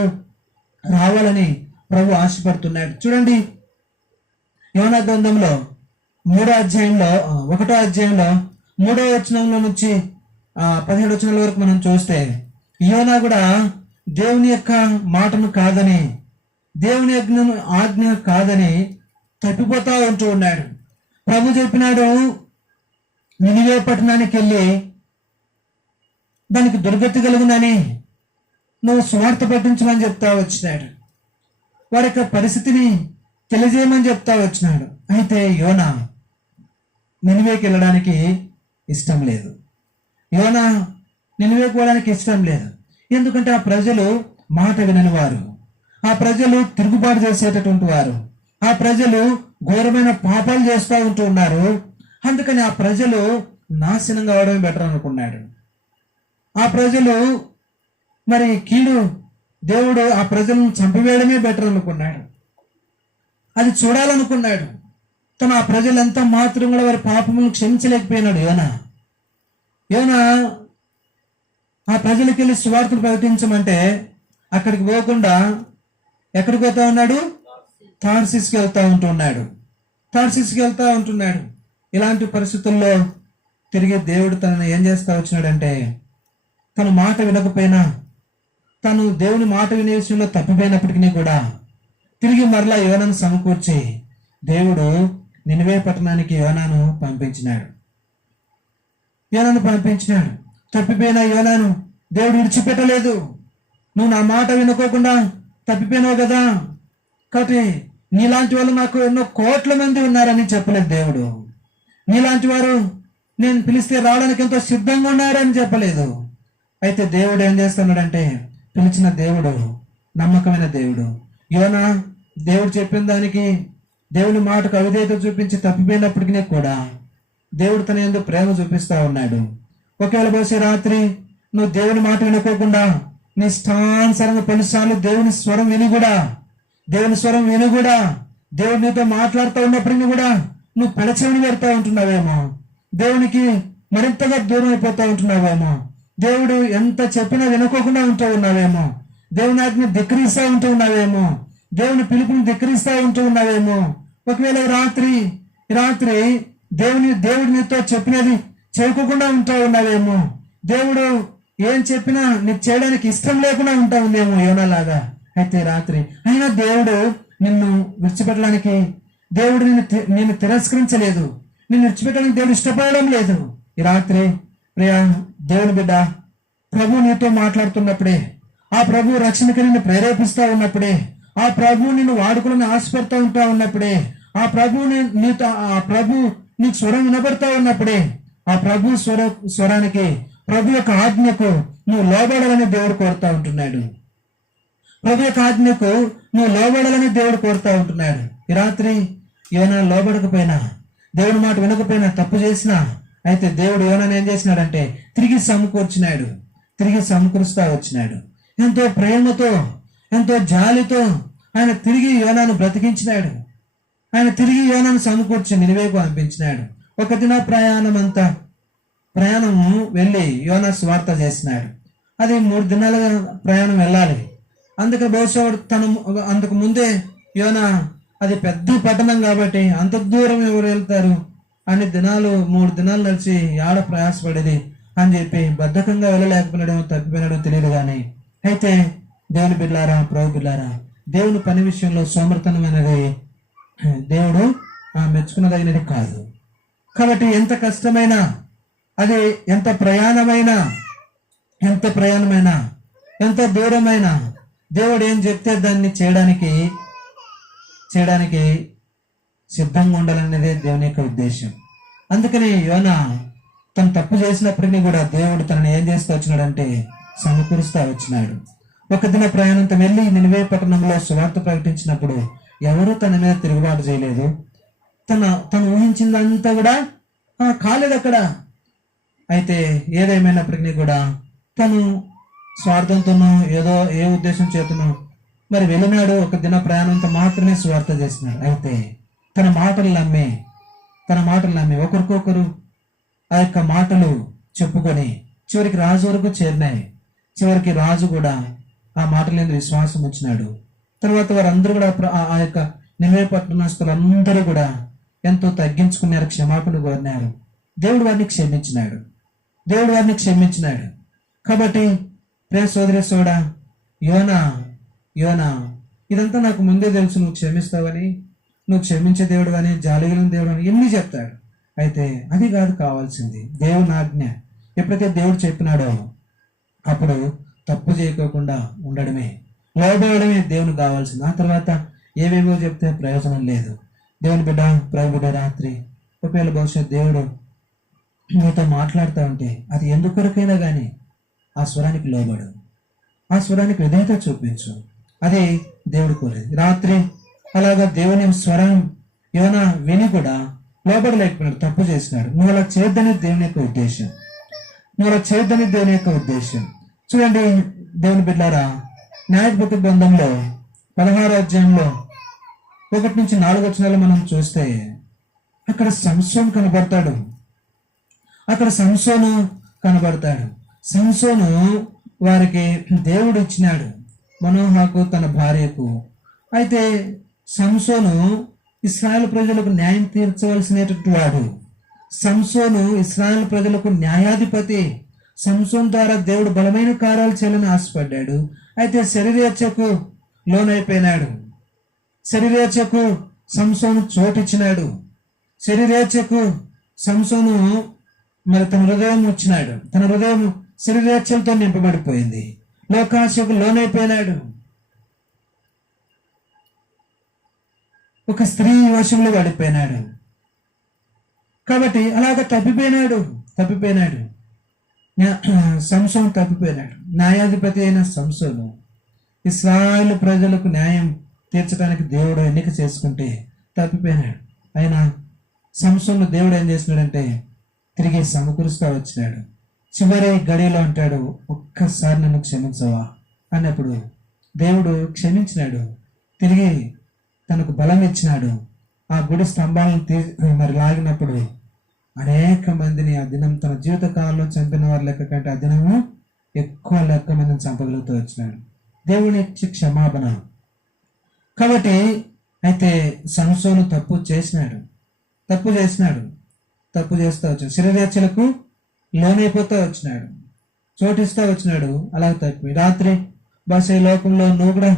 రావాలని ప్రభు ఆశపడుతున్నాడు. చూడండి, యోనా గ్రంథంలో 1వ అధ్యాయంలో 3వ వచనంలో నుంచి 17 వచనాల వరకు మనం చూస్తే, యోనా కూడా దేవుని యొక్క మాటను కాదని, దేవుని ఆజ్ఞ కాదని తప్పిపోతా ఉంటూ ఉన్నాడు. ప్రభు చెప్పినాడు, నినివే పట్టణానికి వెళ్ళి దానికి దుర్గతి కలుగునని నువ్వు స్వార్థ పట్టించమని చెప్తా వచ్చినాడు. వారి యొక్క పరిస్థితిని తెలియజేయమని చెప్తా వచ్చినాడు. అయితే యోనా నినివేకి వెళ్ళడానికి ఇష్టం లేదు. నినివేకి వెళ్ళడానికి ఇష్టం లేదు. ఎందుకంటే ఆ ప్రజలు మాట వినని వారు, ఆ ప్రజలు తిరుగుబాటు చేసేటటువంటి వారు, ఆ ప్రజలు ఘోరమైన పాపాలు చేస్తూ ఉంటూ ఉన్నారు. అందుకని ఆ ప్రజలు నాశనం కావడమే బెటర్ అనుకున్నాడు. ఆ ప్రజలు మరి దేవుడు ఆ ప్రజలను చంపివేయడమే బెటర్ అనుకున్నాడు. అది చూడాలనుకున్నాడు. తను ఆ ప్రజలంతా మాత్రం కూడా వారి పాపములను క్షమించలేకపోయినాడు. యోనా ఆ ప్రజలకి వెళ్ళి సువార్తను ప్రకటించమంటే అక్కడికి పోకుండా ఎక్కడికి పోతా ఉన్నాడు? తార్సీస్కి వెళ్తా ఉంటున్నాడు. ఇలాంటి పరిస్థితుల్లో తిరిగి దేవుడు తనను ఏం చేస్తా వచ్చినాడంటే, తన మాట వినకపోయినా, తను దేవుని మాట వినే విషయంలో తప్పిపోయినప్పటికీ కూడా తిరిగి మరలా యోనాను సమకూర్చి దేవుడు నినివే పట్టణానికి యోనాను పంపించినాడు. తప్పిపోయిన యోనాను దేవుడు విడిచిపెట్టలేదు. నువ్వు నా మాట వినుకోకుండా తప్పిపోయినావు కదా, కాబట్టి నీలాంటి వాళ్ళు నాకు ఎన్నో కోట్ల మంది ఉన్నారని చెప్పలేదు దేవుడు. నీలాంటి వారు నేను పిలిస్తే రావడానికి ఎంతో సిద్ధంగా ఉన్నారని చెప్పలేదు. అయితే దేవుడు ఏం చేస్తున్నాడంటే, పిలిచిన దేవుడు నమ్మకమైన దేవుడు. యోనా దేవుడు చెప్పిన దానికి, దేవుని మాటకు అవిధేయత చూపించి తప్పిపోయినప్పటికీ కూడా దేవుడు తన యందు ప్రేమ చూపిస్తా ఉన్నాడు. ఒకవేళ బహుశా రాత్రి నువ్వు దేవుని మాట వినుకోకుండా నీ ఇష్టానుసారంగా కొన్నిసార్లు దేవుని స్వరం విని కూడా దేవుడు నీతో మాట్లాడుతూ ఉన్నప్పటికీ కూడా నువ్వు పెడచెవిని పెడతా ఉంటున్నావేమో, దేవునికి మరింతగా దూరం అయిపోతా ఉంటున్నావేమో, దేవుడు ఎంత చెప్పినా వినుకోకుండా ఉంటూ ఉన్నావేమో, దేవుని ఆజ్ఞ ధిక్కరిస్తూ ఉంటూ ఉన్నావేమో, దేవుని పిలుపుని ధిక్కరిస్తూ ఉంటూ ఉన్నావేమో. ఒకవేళ రాత్రి దేవుడు నీతో చెప్పినది చేయకుండా ఉంటా ఉన్నావేమో, దేవుడు ఏం చెప్పినా నీకు చేయడానికి ఇష్టం లేకుండా ఉంటా ఉందేమో యోనాలాగా. అయితే రాత్రి అయినా దేవుడు నిన్ను విడిచిపెట్టడానికి, దేవుడు నిన్ను తిరస్కరించలేదు, నిన్ను విడిచిపెట్టడానికి దేవుడు ఇష్టపడడం లేదు. ఈ రాత్రి ప్రియా దేవుని బిడ్డ, ప్రభు నీతో మాట్లాడుతున్నప్పుడే, ఆ ప్రభు రక్షణకి నిన్ను ప్రేరేపిస్తా ఉన్నప్పుడే, ఆ ప్రభు నిన్ను వాడుకుని ఆశపడతా ఉంటా ఉన్నప్పుడే, ఆ ప్రభు నీకు స్వరం వినబడతా ఉన్నప్పుడే, ఆ ప్రభు స్వరానికి, ప్రభు యొక్క ఆజ్ఞకు నువ్వు లోబడాలని దేవుడు కోరుతా ఉంటున్నాడు. ప్రభు యొక్క ఆజ్ఞకు నువ్వు లోబడాలని దేవుడు కోరుతా ఉంటున్నాడు. ఈ రాత్రి యోనా లోబడకపోయినా, దేవుడి మాట వినకపోయినా, తప్పు చేసినా, అయితే దేవుడు యోనాను ఏం చేసినాడంటే తిరిగి సమకూరుస్తా వచ్చినాడు. ఎంతో ప్రేమతో, ఎంతో జాలితో ఆయన తిరిగి యోనాను బ్రతికించినాడు. ఆయన తిరిగి యోనాను సమకూర్చి నినివేకు పంపించినాడు. ఒక దిన ప్రయాణము వెళ్ళి యోనా స్వార్థ చేసినాడు. అది 3 దినాల ప్రయాణం వెళ్ళాలి. అందుకే బహుశా అంతకు ముందే యోనా, అది పెద్ద పట్టణం కాబట్టి అంత దూరం ఎవరు వెళ్తారు, 3 దినాలు నడిచి ఆడ ప్రయాసపడేది అని చెప్పి బద్ధకంగా వెళ్ళలేకపోయినాడేమో, తప్పిపోయినాడో తెలియదు. కానీ అయితే దేవుని బిడ్డలారా, ప్రభు బిడ్డలారా, దేవుని పని విషయంలో సోమర్థనం అనేది దేవుడు మెచ్చుకున్నదగినది కాదు. కాబట్టి ఎంత కష్టమైనా, అది ఎంత ప్రయాణమైనా, ఎంత దూరమైనా దేవుడు ఏం చెప్తే దాన్ని చేయడానికి సిద్ధంగా ఉండాలనేదే దేవుని యొక్క ఉద్దేశం. అందుకని యోనా తను తప్పు చేసినప్పటికీ కూడా దేవుడు తనని ఏం చేస్తూ వచ్చినాడంటే సమకూరుస్తూ వచ్చినాడు. ఒక దిన ప్రయాణంతో వెళ్ళి నినివే పట్టణంలో సువార్త ప్రకటించినప్పుడు ఎవరూ తన మీద తిరుగుబాటు చేయలేదు. తను ఊహించిందంతా కూడా కాలేదు అక్కడ. అయితే ఏదేమైనప్పటికీ కూడా తను స్వార్థంతోనో ఏదో ఏ ఉద్దేశం చేతనో మరి వెళ్ళినాడు. ఒక దిన ప్రయాణంతో మాత్రమే స్వార్థ చేసినాడు. అయితే తన మాటలు నమ్మి ఒకరికొకరు ఆ యొక్క మాటలు చెప్పుకొని చివరికి రాజు వరకు చేరినాయి. చివరికి రాజు కూడా ఆ మాటల మీద విశ్వాసం వచ్చినాడు. తర్వాత వారందరూ కూడా ఆ యొక్క నినివే పట్టణస్తులందరూ కూడా ఎంతో తగ్గించుకున్నారు, క్షమాపణ కోరినారు. దేవుడు వారిని క్షమించినాడు. కాబట్టి ప్రియ సోదరి సోడా, యోనా ఇదంతా నాకు ముందే తెలుసు, నువ్వు క్షమిస్తావని, నువ్వు క్షమించే దేవుడు అని, జాలిగలిగిన దేవుడు అని ఎన్ని చెప్తాడు. అయితే అది కాదు కావాల్సింది, దేవుని ఆజ్ఞ. ఎప్పుడైతే దేవుడు చెప్పినాడో అప్పుడు తప్పు చేయకోకుండా ఉండడమే, లోబడమే దేవునికి కావాల్సింది. ఆ తర్వాత ఏవేవో చెప్తే ప్రయోజనం లేదు. దేవుని బిడ్డ, ప్రభు బిడ్డ, రాత్రి ఒకవేళ బహుశా దేవుడు నీతో మాట్లాడుతూ ఉంటే అది ఎందుకొరకైనా కానీ ఆ స్వరానికి లోబడు, ఆ స్వరానికి విధేయత చూపించు. అదే దేవుడు కోరేది. రాత్రి అలాగా దేవుని స్వరం యోనా విని కూడా లోబడలేకపోయినాడు, తప్పు చేసినాడు. నువ్వు అలా చేయొద్దని దేవుని యొక్క ఉద్దేశం. చూడండి దేవుని బిడ్డారా, న్యాయపతి గ్రంథంలో 16వ అధ్యాయంలో 1-4 మనం చూస్తే అక్కడ సంసోను కనబడతాడు. సంసోను వారికి దేవుడు ఇచ్చినాడు, మనోహకు తన భార్యకు. అయితే సంసోను ఇశ్రాయేలు ప్రజలకు న్యాయం తీర్చవలసినటువంటి వాడు. సంసోను ఇశ్రాయేలు ప్రజలకు న్యాయాధిపతి. సంసోను ద్వారా దేవుడు బలమైన కార్యాలు చేయాలని ఆశపడ్డాడు. అయితే శరీరేచ్ఛకు లోనైపోయినాడు. శరీరేచ్ఛకు సంసోను చోటిచ్చినాడు. శరీరేచ్ఛకు సంసోను మరి తన హృదయం శరీరేచ్ఛలతో నింపబడిపోయింది. లోకాశకు లోనైపోయినాడు. ఒక స్త్రీ వశంలో పడిపోయినాడు. కాబట్టి అలాగ తప్పిపోయినాడు. సంసోను తప్పిపోయినాడు. న్యాయాధిపతి అయిన సంసోను ఇశ్రాయేలు ప్రజలకు న్యాయం తీర్చడానికి దేవుడు ఎన్నిక చేసుకుంటే తప్పిపోయినాడు. అయినా సంసోను దేవుడు ఏం చేసినాడంటే తిరిగి సమకూరుస్తూ వచ్చినాడు. చివరి గడియలో అంటాడు, ఒక్కసారి నన్ను క్షమించవా అన్నప్పుడు దేవుడు క్షమించినాడు. తిరిగి తనకు బలం ఇచ్చినాడు. ఆ గుడి స్తంభాలను మరి లాగినప్పుడు అనేక మందిని ఆ దినం తన జీవిత కాలంలో చంపిన వారి లెక్క కంటే ఆ దినము ఎక్కువ లెక్క మందిని చంపగలుగుతూ వచ్చినాడు. దేవుని ఇచ్చి క్షమాపణ. కాబట్టి అయితే సంసోను తప్పు చేస్తూ వచ్చాడు. శరీరేచ్ఛలకు లోనైపోతూ వచ్చినాడు, చోటిస్తూ వచ్చినాడు. అలాగే తప్పి రాత్రి బహుశా ఈ లోకంలో నువ్వు కూడా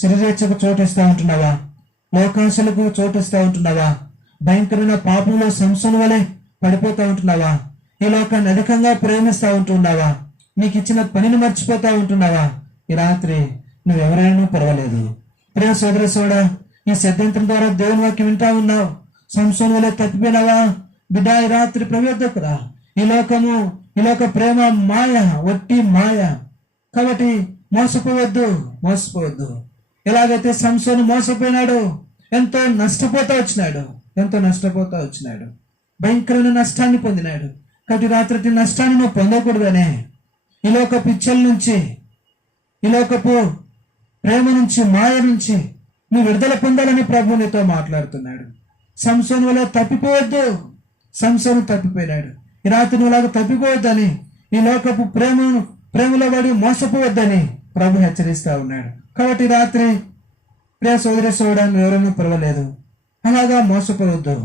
శరీరేచ్ఛకు చోటిస్తూ ఉంటున్నావా? లోకాశలకు చోటిస్తూ ఉంటున్నావా? భయంకరమైన పాపంలో సంసోను వలె పడిపోతూ ఉంటున్నావా? ఈ లోకాన్ని అధికంగా ప్రేమిస్తూ ఉంటున్నావా? నీకు ఇచ్చిన పనిని మర్చిపోతూ ఉంటున్నావా? ఈ రాత్రి నువ్వెవరైనా పర్వాలేదు. ప్రియ సోదర సోడా, ఈ సిద్ధాంతం ద్వారా దేవుని వాక్యం వింటా ఉన్నావు. సంసోను వలె తప్పిపోయినావా? బిడ్డ, ఈ రాత్రి ప్రవేశకురా. ఈ లోక ప్రేమ మాయ, వట్టి మాయ. కాబట్టి మోసపోవద్దు. ఎలాగైతే సంసోను మోసపోయినాడు, ఎంతో నష్టపోతా వచ్చినాడు, భయంకరమైన నష్టాన్ని పొందినాడు. కాబట్టి రాత్రి నష్టాన్ని నువ్వు పొందకూడదనే ఈ లోకపు ఇచ్చల నుంచి, ఈ లోకపు ప్రేమ నుంచి, మాయ నుంచి నువ్వు విడుదల పొందాలని ప్రభు నీతో మాట్లాడుతున్నాడు. సంసోను వల్ల తప్పిపోవద్దు. సంసోను తప్పిపోయినాడు. ఈ రాత్రి నువ్వులాగా తప్పిపోవద్దని, ఈ లోకపు ప్రేమలో పడి మోసపోవద్దని ప్రభు హెచ్చరిస్తా ఉన్నాడు. కాబట్టి రాత్రి ప్రియ సోదరి సోదరుడు ఎవరైనా పర్వాలేదు, అలాగా మోసపోవద్దు.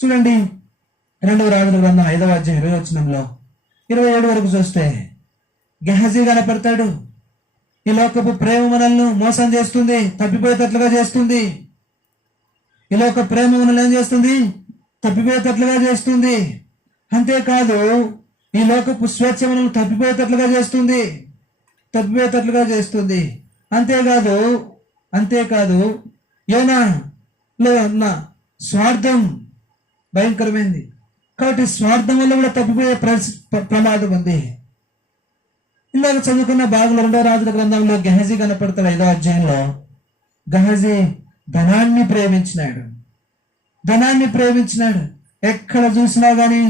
చూడండి 2వ రాజుల గ్రంథం 5వ అధ్యాయం 20వ వచనంలో 27 వరకు చూస్తే గెహజీ కనపడతాడు. ఈ లోకపు ప్రేమ మనల్ని మోసం చేస్తుంది, తప్పిపోయేటట్లుగా చేస్తుంది. ఈ లోక ప్రేమ మనల్ని ఏం చేస్తుంది? తప్పిపోయేటట్లుగా చేస్తుంది. అంతేకాదు ఈ లోకపు స్వేచ్ఛ మనల్ని తప్పిపోయేటట్లుగా చేస్తుంది. అంతేకాదు యోనాలో ఉన్న స్వార్థం భయంకరమైంది. కాబట్టి స్వార్థం వల్ల కూడా తప్పిపోయే ప్రమాదం ఉంది. ఇందాక చదువుకున్న భాగంలో 2వ రాజుల గ్రంథంలో గెహజీ కనపడతాడు. 5వ అధ్యాయంలో గెహజీ ధనాన్ని ప్రేమించినాడు. ఎక్కడ చూసినా గాని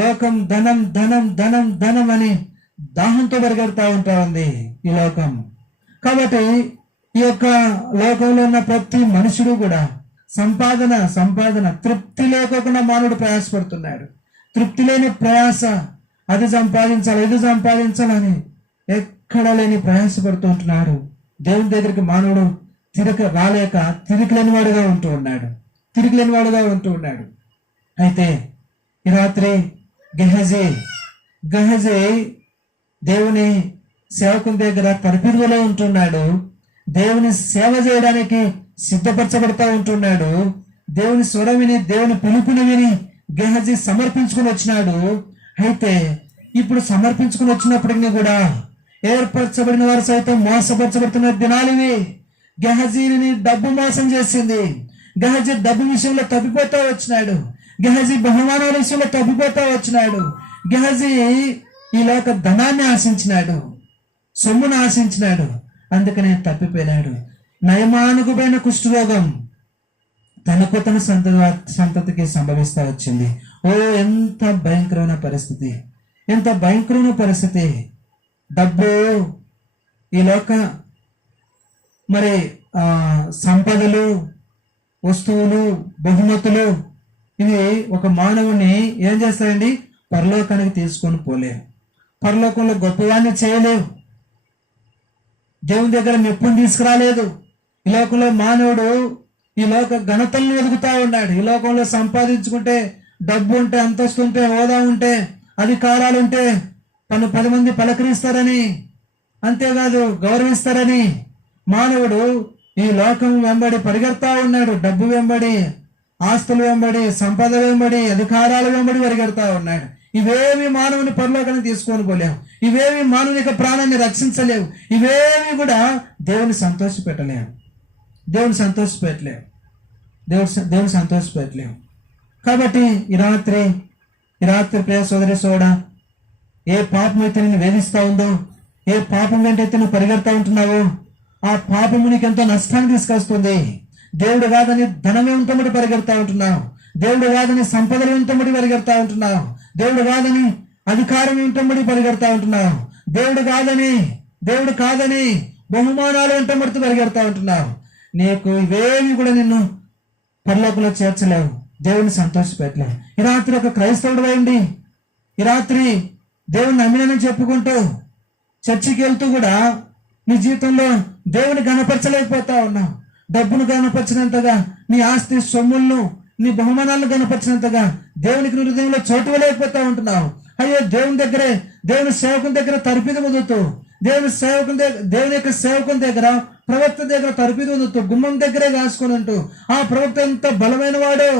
లోకం ధనం ధనం ధనం ధనం అని దాహంతో పరిగెడతా ఉంటా ఉంది ఈ లోకం. కాబట్టి ఈ యొక్క లోకంలో ఉన్న ప్రతి మనుషుడు కూడా సంపాదన తృప్తి లేకోకుండా మానవుడు ప్రయాసపడుతున్నాడు. తృప్తి లేని ప్రయాస, అది సంపాదించాలి ఇది సంపాదించాలని ఎక్కడ లేని ప్రయాసపడుతూ ఉంటున్నాడు. దేవుని దగ్గరికి మానవుడు తిరిగి లేనివాడుగా ఉంటూ ఉన్నాడు. అయితే ఈ రాత్రి గెహజీ దేవుని సేవకుని దగ్గర తరబిదులో ఉంటున్నాడు. దేవుని సేవ చేయడానికి సిద్ధపరచబడతా ఉంటున్నాడు. దేవుని స్వరం విని, దేవుని పిలుపుని విని గెహజీ సమర్పించుకుని వచ్చినాడు. అయితే ఇప్పుడు సమర్పించుకుని వచ్చినప్పటికీ కూడా ఏర్పరచబడిన వారు సైతం మోసపరచబడుతున్న దినాలు ఇవి. గెహజీని డబ్బు మోసం చేసింది. గెహజీ డబ్బు విషయంలో తప్పిపోతా వచ్చినాడు. గెహజీ బహుమానాల విషయంలో తప్పిపోతా వచ్చినాడు. గెహజీ ఈ లోక ధనాన్ని ఆశించినాడు, సొమ్మును ఆశించినాడు. అందుకనే తప్పిపోయినాడు. నయమానుగుమైన కుష్ఠరోగం తనకు తన సంతతికి సంభవిస్తా వచ్చింది. ఎంత భయంకరమైన పరిస్థితి. డబ్బు, ఈ లోక సంపదలు, వస్తువులు, బహుమతులు ఇవి ఒక మానవుని ఏం చేస్తాయండి? పరలోకానికి తీసుకొని పోలేవు. పరలోకంలో గొప్పవాన్ని చేయలేవు. దేవుని దగ్గర మెప్పుని తీసుకురాలేదు. ఈ లోకంలో మానవుడు ఈ లోక ఘనతలను వెతుకుతా ఉన్నాడు. ఈ లోకంలో సంపాదించుకుంటే, డబ్బు ఉంటే, అంతస్తు ఉంటే, హోదా ఉంటే, అధికారాలు ఉంటే 10 మంది పలకరిస్తారని, అంతేకాదు గౌరవిస్తారని మానవుడు ఈ లోకం వెంబడి పరిగెడతా ఉన్నాడు. డబ్బు వెంబడి, ఆస్తులు వెంబడి, సంపద వెంబడి, అధికారాల వెంబడి పరిగెడతా ఉన్నాడు. ఇవేమి మానవుని పరలోకానికి తీసుకొని పోలేవు. ఇవేమి మానవుని యొక్క ప్రాణాన్ని రక్షించలేవు. ఇవేమి కూడా దేవుని సంతోషపెట్టలేవు. కాబట్టి ఈ రాత్రి ప్రియ సోదరి సోడా, ఏ పాపం అయితే నేను వేధిస్తా ఉందో, ఏ పాపం వెంటైతే నువ్వు పరిగెడతా ఉంటున్నావో, ఆ పాపము నీకు ఎంతో నష్టాన్ని తీసుకొస్తుంది. దేవుడు కాదని ధనమే ఉంటమటి పరిగెడతా ఉంటున్నావు. దేవుడు కాదని సంపదలు ఉంటమటి పరిగెడతా ఉంటున్నావు. దేవుడు కాదని అధికారం ఉంటమటి పరిగెడతా ఉంటున్నావు. దేవుడు కాదని బహుమానాలు ఉంటమడుతూ పరిగెడతా ఉంటున్నావు. నీకు ఇవేమి కూడా నిన్ను పరలోకంలో చేర్చలేవు, దేవుని సంతోషపెట్టలేవు. ఈ రాత్రి ఒక క్రైస్తవుడు అయ్యండి, ఈ రాత్రి దేవుని నమ్మినని చెప్పుకుంటూ చర్చికి వెళ్తూ కూడా నీ జీవితంలో దేవుని గణపరచలేకపోతా ఉన్నావు. డబ్బును గణపరిచినంతగా, నీ ఆస్తి సొమ్ములను, నీ బహుమానాలను గణపరిచినంతగా దేవునికి నీ హృదయంలో చోటు లేకపోతా ఉంటున్నావు. అయ్యో, దేవుని సేవకుని దగ్గర తరపిది వదులుతూ, దేవుని యొక్క సేవకుని దగ్గర, ప్రవక్త దగ్గర తరపిది వదులుతూ, గుమ్మం దగ్గరే కాసుకొని ఉంటూ, ఆ ప్రవక్త ఎంత బలమైన వాడో,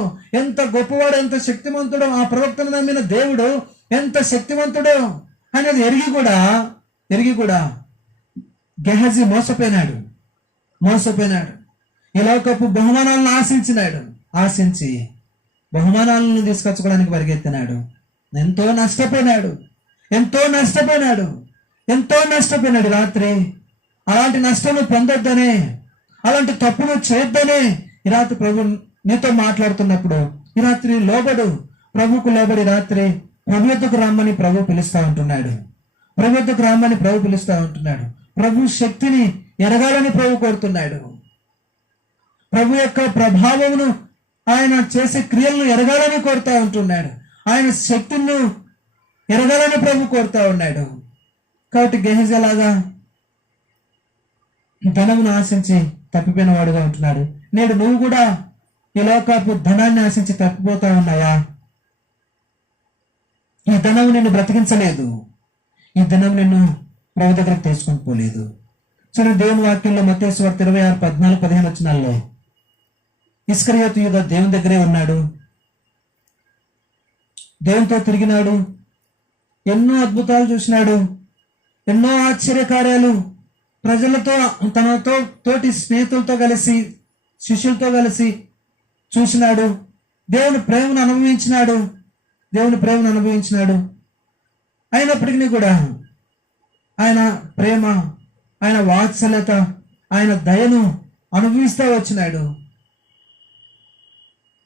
ఎంత గొప్పవాడో, ఎంత శక్తివంతుడో, ఆ ప్రవక్తను నమ్మిన దేవుడు ఎంత శక్తివంతుడో అనేది ఎరిగి కూడా గెహజీ మోసపోయినాడు. ఈ లోకపు బహుమానాలను ఆశించి బహుమానాలను తీసుకొచ్చుకోవడానికి పరిగెత్తినాడు. ఎంతో నష్టపోయినాడు. రాత్రి అలాంటి నష్టము పొందొద్దనే, అలాంటి తప్పును చేయొద్దనే ఈ రాత్రి ప్రభు నీతో మాట్లాడుతున్నప్పుడు, ఈ రాత్రి ప్రభుకు లోబడి రాత్రి ప్రభు యొద్దకు రమ్మని ప్రభు పిలుస్తా ఉంటున్నాడు. ప్రభు శక్తిని ఎరగాలని ప్రభు కోరుతున్నాడు. ప్రభు యొక్క ప్రభావమును, ఆయన చేసే క్రియలను ఎరగాలని కోరుతా ఉంటున్నాడు. ఆయన శక్తిని ఎరగాలని ప్రభు కోరుతా ఉన్నాడు. కాబట్టి గెహజీలాగా ధనమును ఆశించి తప్పిపోయిన వాడుగా ఉంటున్నాడు. నేడు నువ్వు కూడా ఈ లోకపు ధనాన్ని ఆశించి తప్పిపోతా ఉన్నావా? ఈ ధనము నిన్ను బ్రతికించలేదు. ఈ ధనం నిన్ను ప్రభు దగ్గరకు తీసుకొని పోలేదు. చూడండి దేవుని వాక్యంలో మత్తయి సువార్త 26:14-15 వచనాల్లో ఇస్కరియోతు యూదా దేవుని దగ్గరే ఉన్నాడు, దేవునితో తిరిగినాడు, ఎన్నో అద్భుతాలు చూసినాడు, ఎన్నో ఆశ్చర్యకార్యాలు ప్రజలతో తనతో తోటి స్నేహితులతో కలిసి శిష్యులతో కలిసి చూసినాడు, దేవుని ప్రేమను అనుభవించినాడు. అయినప్పటికీ కూడా ఆయన ప్రేమ, ఆయన వాత్సల్యత, ఆయన దయను అనుభవిస్తూ వచ్చినాడు.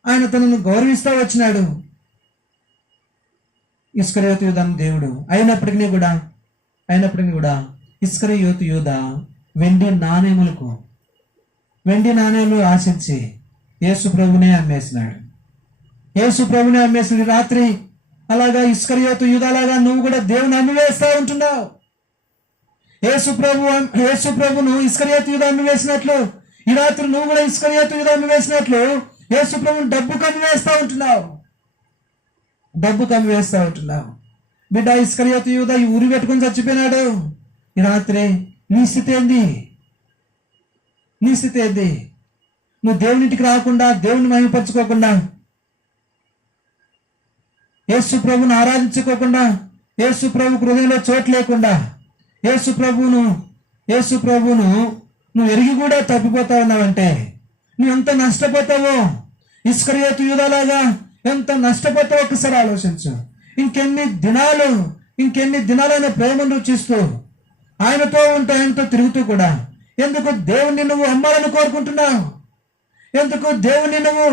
ఆయన తనను గౌరవిస్తూ వచ్చినాడు. ఇస్కరియోతు యూదాను దేవుడు అయినప్పటికీ కూడా ఇస్కరియోతు యూదా వెండి నాణేములు ఆశించి యేసు ప్రభునే అమ్మేసినాడు. రాత్రి అలాగా ఇస్కరియోతు యూదాలాగా నువ్వు కూడా దేవుని అమ్మివేస్తా ఉంటున్నావు. యేసు ప్రభును ఇస్కరియోతు యూదా అమ్మివేసినట్లు ఈ రాత్రి నువ్వు కూడా ఇస్కరియోతు యూదా అమ్మివేసినట్లు యేసు ప్రభుని డబ్బుకు అమ్మివేస్తా ఉంటున్నావు. బిడ్డ, ఇస్కరియోతు యూదా ఈ ఊరి పెట్టుకుని చచ్చిపోయినాడు. ఈ రాత్రి నీ స్థితి ఏంది? నువ్వు దేవునింటికి రాకుండా, దేవుని మహిమపరచుకోకుండా, యేసు ప్రభుని ఆరాధించుకోకుండా, యేసు ప్రభు హృదయంలో చోటు లేకుండా, యేసు ప్రభువును నువ్వు ఎరిగి కూడా తప్పిపోతా ఉన్నావంటే నువ్వు ఎంత నష్టపోతావో, ఇస్కరియోతు యూదాలాగా ఎంత నష్టపోతావో ఒకసారి ఆలోచించు. ఇంకెన్ని దినాలైన ప్రేమను రుచిస్తూ ఆయనతో ఉంటూ ఆయనతో తిరుగుతూ కూడా ఎందుకు దేవుణ్ణి నువ్వు అమ్మాలని కోరుకుంటున్నావు? ఎందుకు దేవుణ్ణి నువ్వు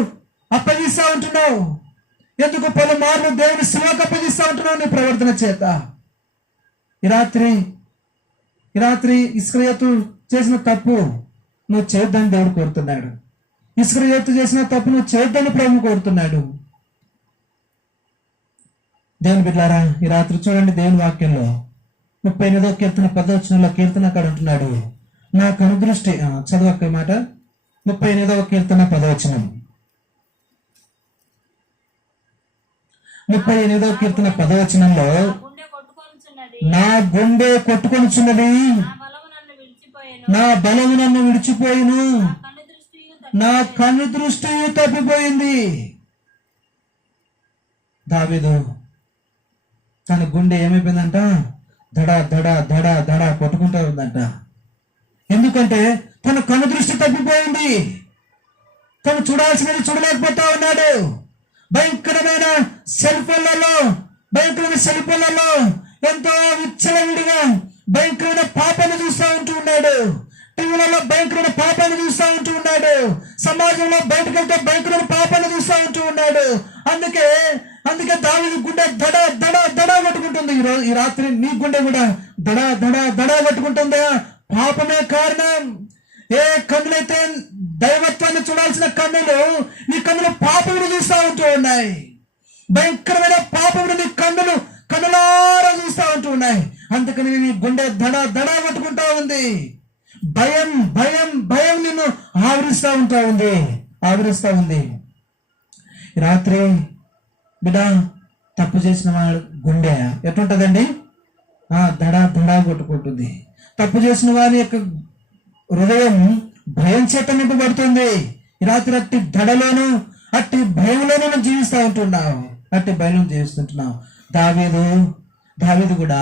అప్పగిస్తా ఉంటున్నావు? ఎందుకు పలుమార్లు దేవుని సేవకు అప్పగిస్తా ఉంటున్నావు నీ ప్రవర్తన చేత? ఈ రాత్రి ఇస్కరియోతు చేసిన తప్పు నువ్వు చేయొద్దని దేవుడు కోరుతున్నాడు. ఇస్కరియోతు చేసిన తప్పు నువ్వు చేయొద్దని ప్రభు కోరుతున్నాడు. దేవుని బిడ్డలారా, ఈ రాత్రి చూడండి దేవుని వాక్యంలో 38వ కీర్తన 10వ వచనంలో కీర్తనకారుడు అంటున్నాడు, నా కనుదృష్టి చదవక్క మాట 38వ కీర్తన 10వ వచనం. 38వ కీర్తన 10వ వచనంలో నా గుండె కొట్టుకొనుచున్నది, నా బలము నన్ను విడిచిపోయిను, నా కను దృష్టి తప్పిపోయింది. దావీదు తన గుండె ఏమైపోయిందంట? దడ దడ దడ దడ కొట్టుకుంటూ ఉందంట. ఎందుకంటే తన కను దృష్టి తప్పిపోయింది. తను చూడాల్సినది చూడలేకపోతా ఉన్నాడు. భయంకరమైన సెల్ ఫోన్లలో ఎంతో విచ్చలవిడిగా భయంకరమైన పాపాన్ని చూస్తూ ఉన్నాడు. టీవీలలో భయంకరమైన పాపాన్ని చూస్తూ ఉన్నాడు. సమాజంలో బయటకు వెళ్తే భయంకరమైన పాపాన్ని చూస్తూ ఉన్నాడు. అందుకే దావీదు గుండె దడ దడ దడ కొట్టుకుంటుంది. ఈ రాత్రి నీ గుండె కూడా దడ దడ దడ కొట్టుకుంటుందా? పాపమే కారణం. ఏ కన్నులైతే దైవత్వాన్ని చూడాల్సిన కన్నులు, నీ కన్నులు పాపమును చూస్తూ ఉన్నాయి. భయంకరమైన పాపమును నీ కన్నులారా చూస్తూ ఉన్నాయి. అందుకని నీ గుండె దడ దడ కొట్టుకుంటా ఉంది. భయం భయం భయం నిన్ను ఆవరిస్తూ ఉంది. రాత్రి బిడ్డ, తప్పు చేసిన వాడు గుండె ఎట్లుంటదండి? దడ దడ కొట్టుకుంటుంది. తప్పు చేసిన వారి యొక్క హృదయం భయం చేత నింపబడుతుంది. ఈ రాత్రి అట్టి దడలోను అట్టి భయంలోనూ జీవిస్తూ ఉంటున్నావు. దావీదు కూడా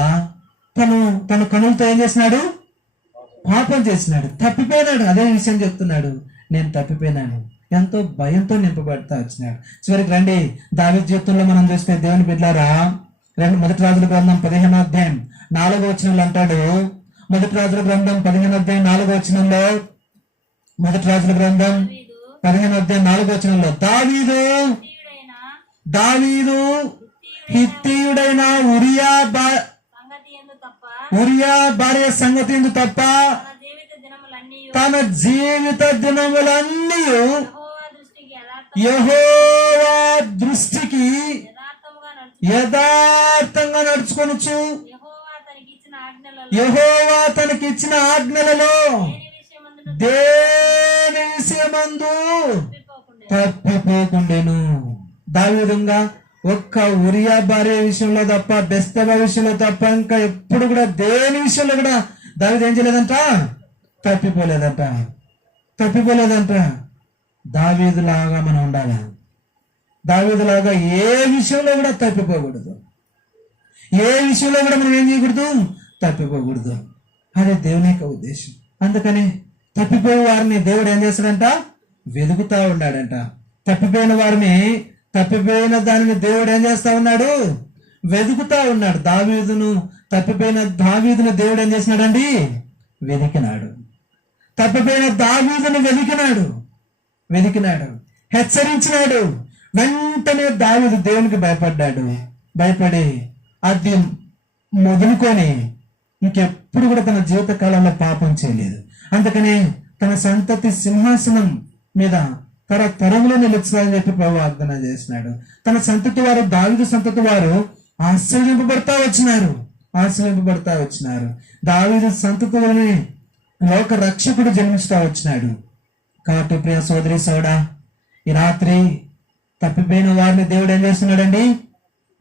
తన కనులతో ఏం చేసినాడు? పాపం చేసినాడు, తప్పిపోయినాడు. అదే విషయం చెప్తున్నాడు, నేను తప్పిపోయినాను. ఎంతో భయంతో నింపబడతా వచ్చినాడు. చివరికి రండి, దావీదు జీవితంలో మనం చూస్తే దేవుని బిడ్డలారా, మొదటి రాజుల గ్రంథం 15వ అధ్యాయం 4వ వచనంలో అంటాడు. మొదటి రాజుల గ్రంథం 15వ అధ్యాయం 4వ వచనంలో, మొదటి రాజుల గ్రంథం 15వ అధ్యాయం 4వ వచనంలో దావీదు హిత్తీయుడైన ఉరియా భార్య సంగతి ఎందు తప్ప తన జీవిత దినములన్నీ యెహోవా దృష్టికి యథార్థంగా నడుచుకొనుచు యెహోవా తనకిచ్చిన ఆజ్ఞలలో దేని విషయమందు తప్పిపోకుండెను. దావీదుగా ఒక్క ఉరియా భార్య విషయంలో తప్ప, బెస్తెబా విషయంలో తప్ప ఇంకా ఎప్పుడు కూడా దేని విషయంలో కూడా దావీదు ఏం చేయలేదంట? తప్పిపోలేదంట. దావీదులాగా మనం ఉండాలా? దావీదులాగా ఏ విషయంలో కూడా తప్పిపోకూడదు. ఏ విషయంలో కూడా మనం ఏం చేయకూడదు? తప్పిపోకూడదు. అదే దేవుని యొక్క ఉద్దేశం. అందుకని తప్పిపోయే వారిని దేవుడు ఏం చేస్తాడంట? వెతుకుతా ఉన్నాడంట. తప్పిపోయిన దానిని దేవుడు ఏం చేస్తా ఉన్నాడు? వెతుకుతా ఉన్నాడు. తప్పిపోయిన దావీదును దేవుడు ఏం చేసినాడండి? వెతికినాడు. తప్పిపోయిన దావీదును వెతికినాడు, హెచ్చరించినాడు. వెంటనే దావీదు దేవునికి భయపడి అది మొదలుకొని ఇంకెప్పుడు కూడా తన జీవిత కాలంలో పాపం చేయలేదు. అందుకని తన సంతతి సింహాసనం మీద తరములో నిలుస్తారని చెప్పి ప్రభు వాగ్దాన చేసినాడు. తన సంతతి వారు, దావీదు సంతతి వారు ఆశ్రయింపబడతా వచ్చినారు. దావీదు సంతతిలోనే లోక రక్షకుడు జన్మిస్తా వచ్చినాడు. కాబట్టి ప్రియ సోదరి సోడా, ఈ రాత్రి తప్పిపోయిన వారిని దేవుడు ఏం చేస్తున్నాడండి?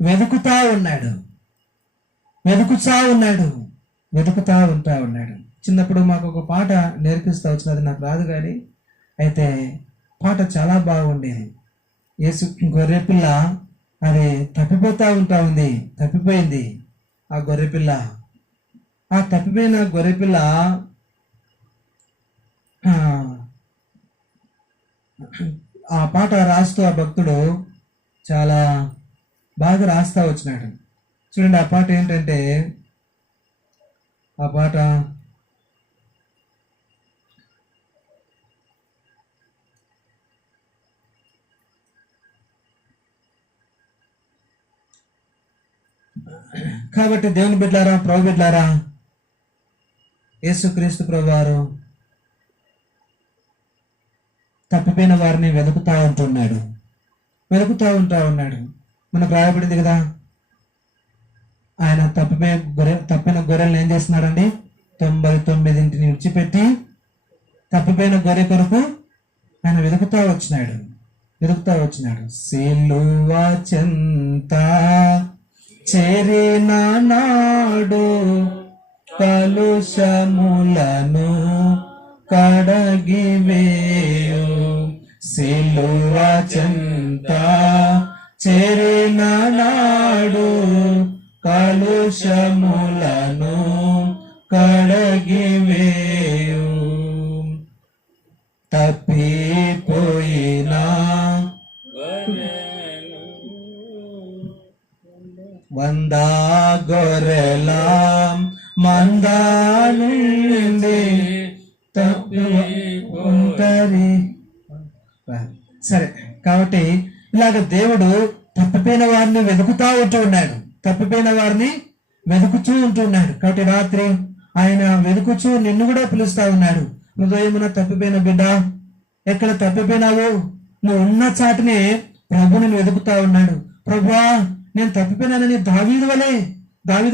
వెతుకుతా ఉన్నాడు. చిన్నప్పుడు మాకు ఒక పాట నేర్పిస్తా వచ్చినది, నాకు రాదు కానీ అయితే పాట చాలా బాగుండేది. యేసు గొర్రెపిల్ల అది తప్పిపోయింది. ఆ తప్పిపోయిన గొర్రెపిల్ల ఆ పాట రాస్తూ ఆ భక్తుడు చాలా బాగా రాస్తా వచ్చినాడు. చూడండి, ఆ పాట ఏంటంటే, ఆ పాట కాబట్టి దేవుని బిడ్డలారా, ప్రభు బిడ్డలారా, యేసుక్రీస్తు ప్రభు వారు తప్పిపోయిన వారిని వెతుకుతా ఉంటున్నాడు. మనకు రాయబడింది కదా, ఆయన తప్పిన గొర్రెలను ఏం చేస్తున్నాడండి? 99 విడిచిపెట్టి తప్పిపోయిన గొర్రె కొరకు ఆయన వెతుకుతా వచ్చినాడు. సిలువ చెంత చేరిన నాడు కలుషములను కడగివేయు. సిలువ చెంత చేరిన నాడు కలుషములను కడగివేయు. తప్పిపోయిన వంద గొర్రెల మంద నుండి తప్పి సరే. కాబట్టి ఇలాగ దేవుడు తప్పిపోయిన వారిని వెతుకుతూ ఉంటున్నాడు. కాబట్టి రాత్రి ఆయన వెతుకుచూ నిన్ను కూడా పిలుస్తా ఉన్నాడు. హృదయమున తప్పిపోయిన బిడ్డ, ఎక్కడ తప్పిపోయినావు? నువ్వు ఉన్న చాటునే ప్రభు నిన్ను వెతుకుతా ఉన్నాడు. ప్రభువా, నేను తప్పిపోయినానని దావీదు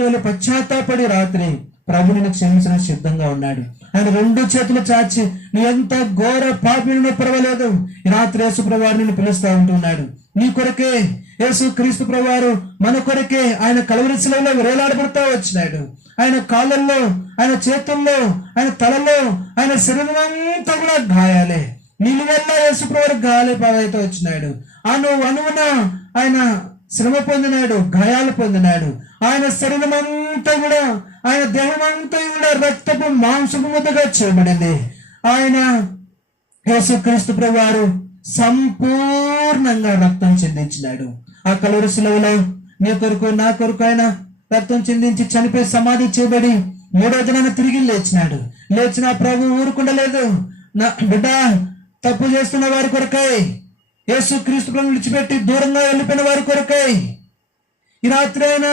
వలె పశ్చాత్తాపడి రాత్రి ప్రభు నిన్ను క్షమించడానికి సిద్ధంగా ఉన్నాడు. ఆయన 2 చేతులు చాచి, నీ ఎంత ఘోర పాపినో పర్వాలేదు, ఈ రాత్రి యేసు ప్రభువారు నిన్ను పిలుస్తా ఉంటున్నాడు. నీ కొరకే యేసు క్రీస్తు ప్రభువారు మన కొరకే ఆయన కలువరి శిలువలో వేలాడబడుతూ వచ్చినాడు. ఆయన కాళ్ళల్లో, ఆయన చేతుల్లో, ఆయన తలలో, ఆయన శరీరం అంతా కూడా గాయాలే. నిలువెల్ల యేసు ప్రభువారు గాయాలే పాలైతే వచ్చినాడు. అణువున ఆయన శ్రమ పొందినాడు, గాయాలు పొందినాడు. ఆయన శరీరం అంతా కూడా, ఆయన దేహం అంతా కూడా రక్తపు మాంసపు ముద్దగా చేయబడింది. ఆయన యేసుక్రీస్తు ప్రభువారు సంపూర్ణంగా రక్తం చెందించినాడు. ఆ కలువరి శిలువలో నీ కొరకు, నా కొరకు ఆయన రక్తం చెందించి చనిపోయి సమాధి చేయబడి 3వ దినాన తిరిగి లేచిన ప్రభు ఊరుకుండలేదు. నా బిడ్డ, తప్పు చేస్తున్న వారి కొరకై, యేసుక్రీస్తు ప్రభువును విడిచిపెట్టి దూరంగా వెళ్ళిపోయిన వారి కొరకై ఈ రాత్రి ఆయన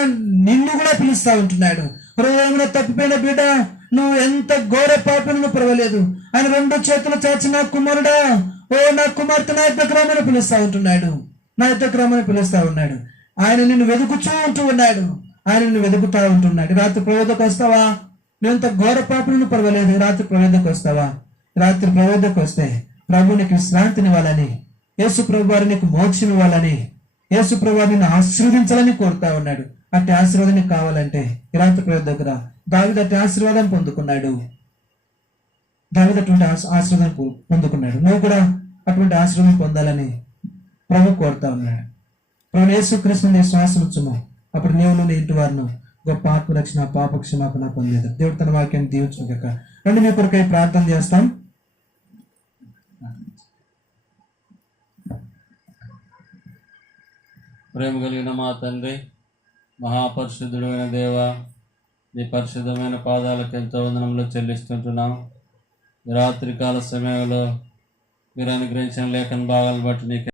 నిన్ను కూడా పిలుస్తా ఉంటున్నాడు. హృదయంలో తప్పిపోయిన బిడ్డ, నువ్వు ఎంత ఘోర పాపిను పర్వాలేదు, ఆయన 2 చేతులు చాచి, నా కుమారుడా, ఓ నా కుమార్తె, నా యొద్దకు రమ్మని పిలుస్తా ఉన్నాడు. ఆయన నిన్ను వెతుకుతూ ఉంటున్నాడు. రాత్రి ప్రవేదకు వస్తావా? నువ్వెంత ఘోర పాపిను పర్వాలేదు, రాత్రి ప్రవేదకు వస్తావా? రాత్రి ప్రవేదకు వస్తే ప్రభు నీకు విశ్రాంతినివ్వాలని, యేసు ప్రభు వారు నీకు మోక్షం ఇవ్వాలని, యేసు ప్రభు వారు నిన్ను ఆశీర్వదించాలని కోరుతా ఉన్నాడు. అట్టి ఆశీర్వాదం కావాలంటే ఈ రాత్రి ప్రవేద దగ్గర దావీదు అట్టి ఆశీర్వాదం పొందుకున్నాడు. దావీదు అటువంటి ఆశీర్వాదం పొందుకున్నాడు. నువ్వు కూడా అటువంటి ఆశీర్వాదం పొందాలని ప్రభు కోరుతా ఉన్నాడు. ప్రభు యేసుక్రీస్తు నీ శ్వాసం ఉంచుము, అప్పుడు నీవును నీ ఇంటి వారిను గొప్ప ఆత్మరక్షణ పాప క్షమాపణ పొందేది. దేవుడు తన వాక్యాన్ని దీవించుగాక. రండి, మీ కొరకై ప్రార్థన చేస్తాం. ప్రేమ కలిగిన మా తండ్రి, మహాపరిశుద్ధుడైన దేవ, నీ పరిశుద్ధమైన పాదాలకు ఎంతో వందనములు చెల్లిస్తుంటున్నాం. రాత్రికాల సమయంలో మీరు అనుగ్రహించిన లేఖన భాగాలను బట్టి నీకు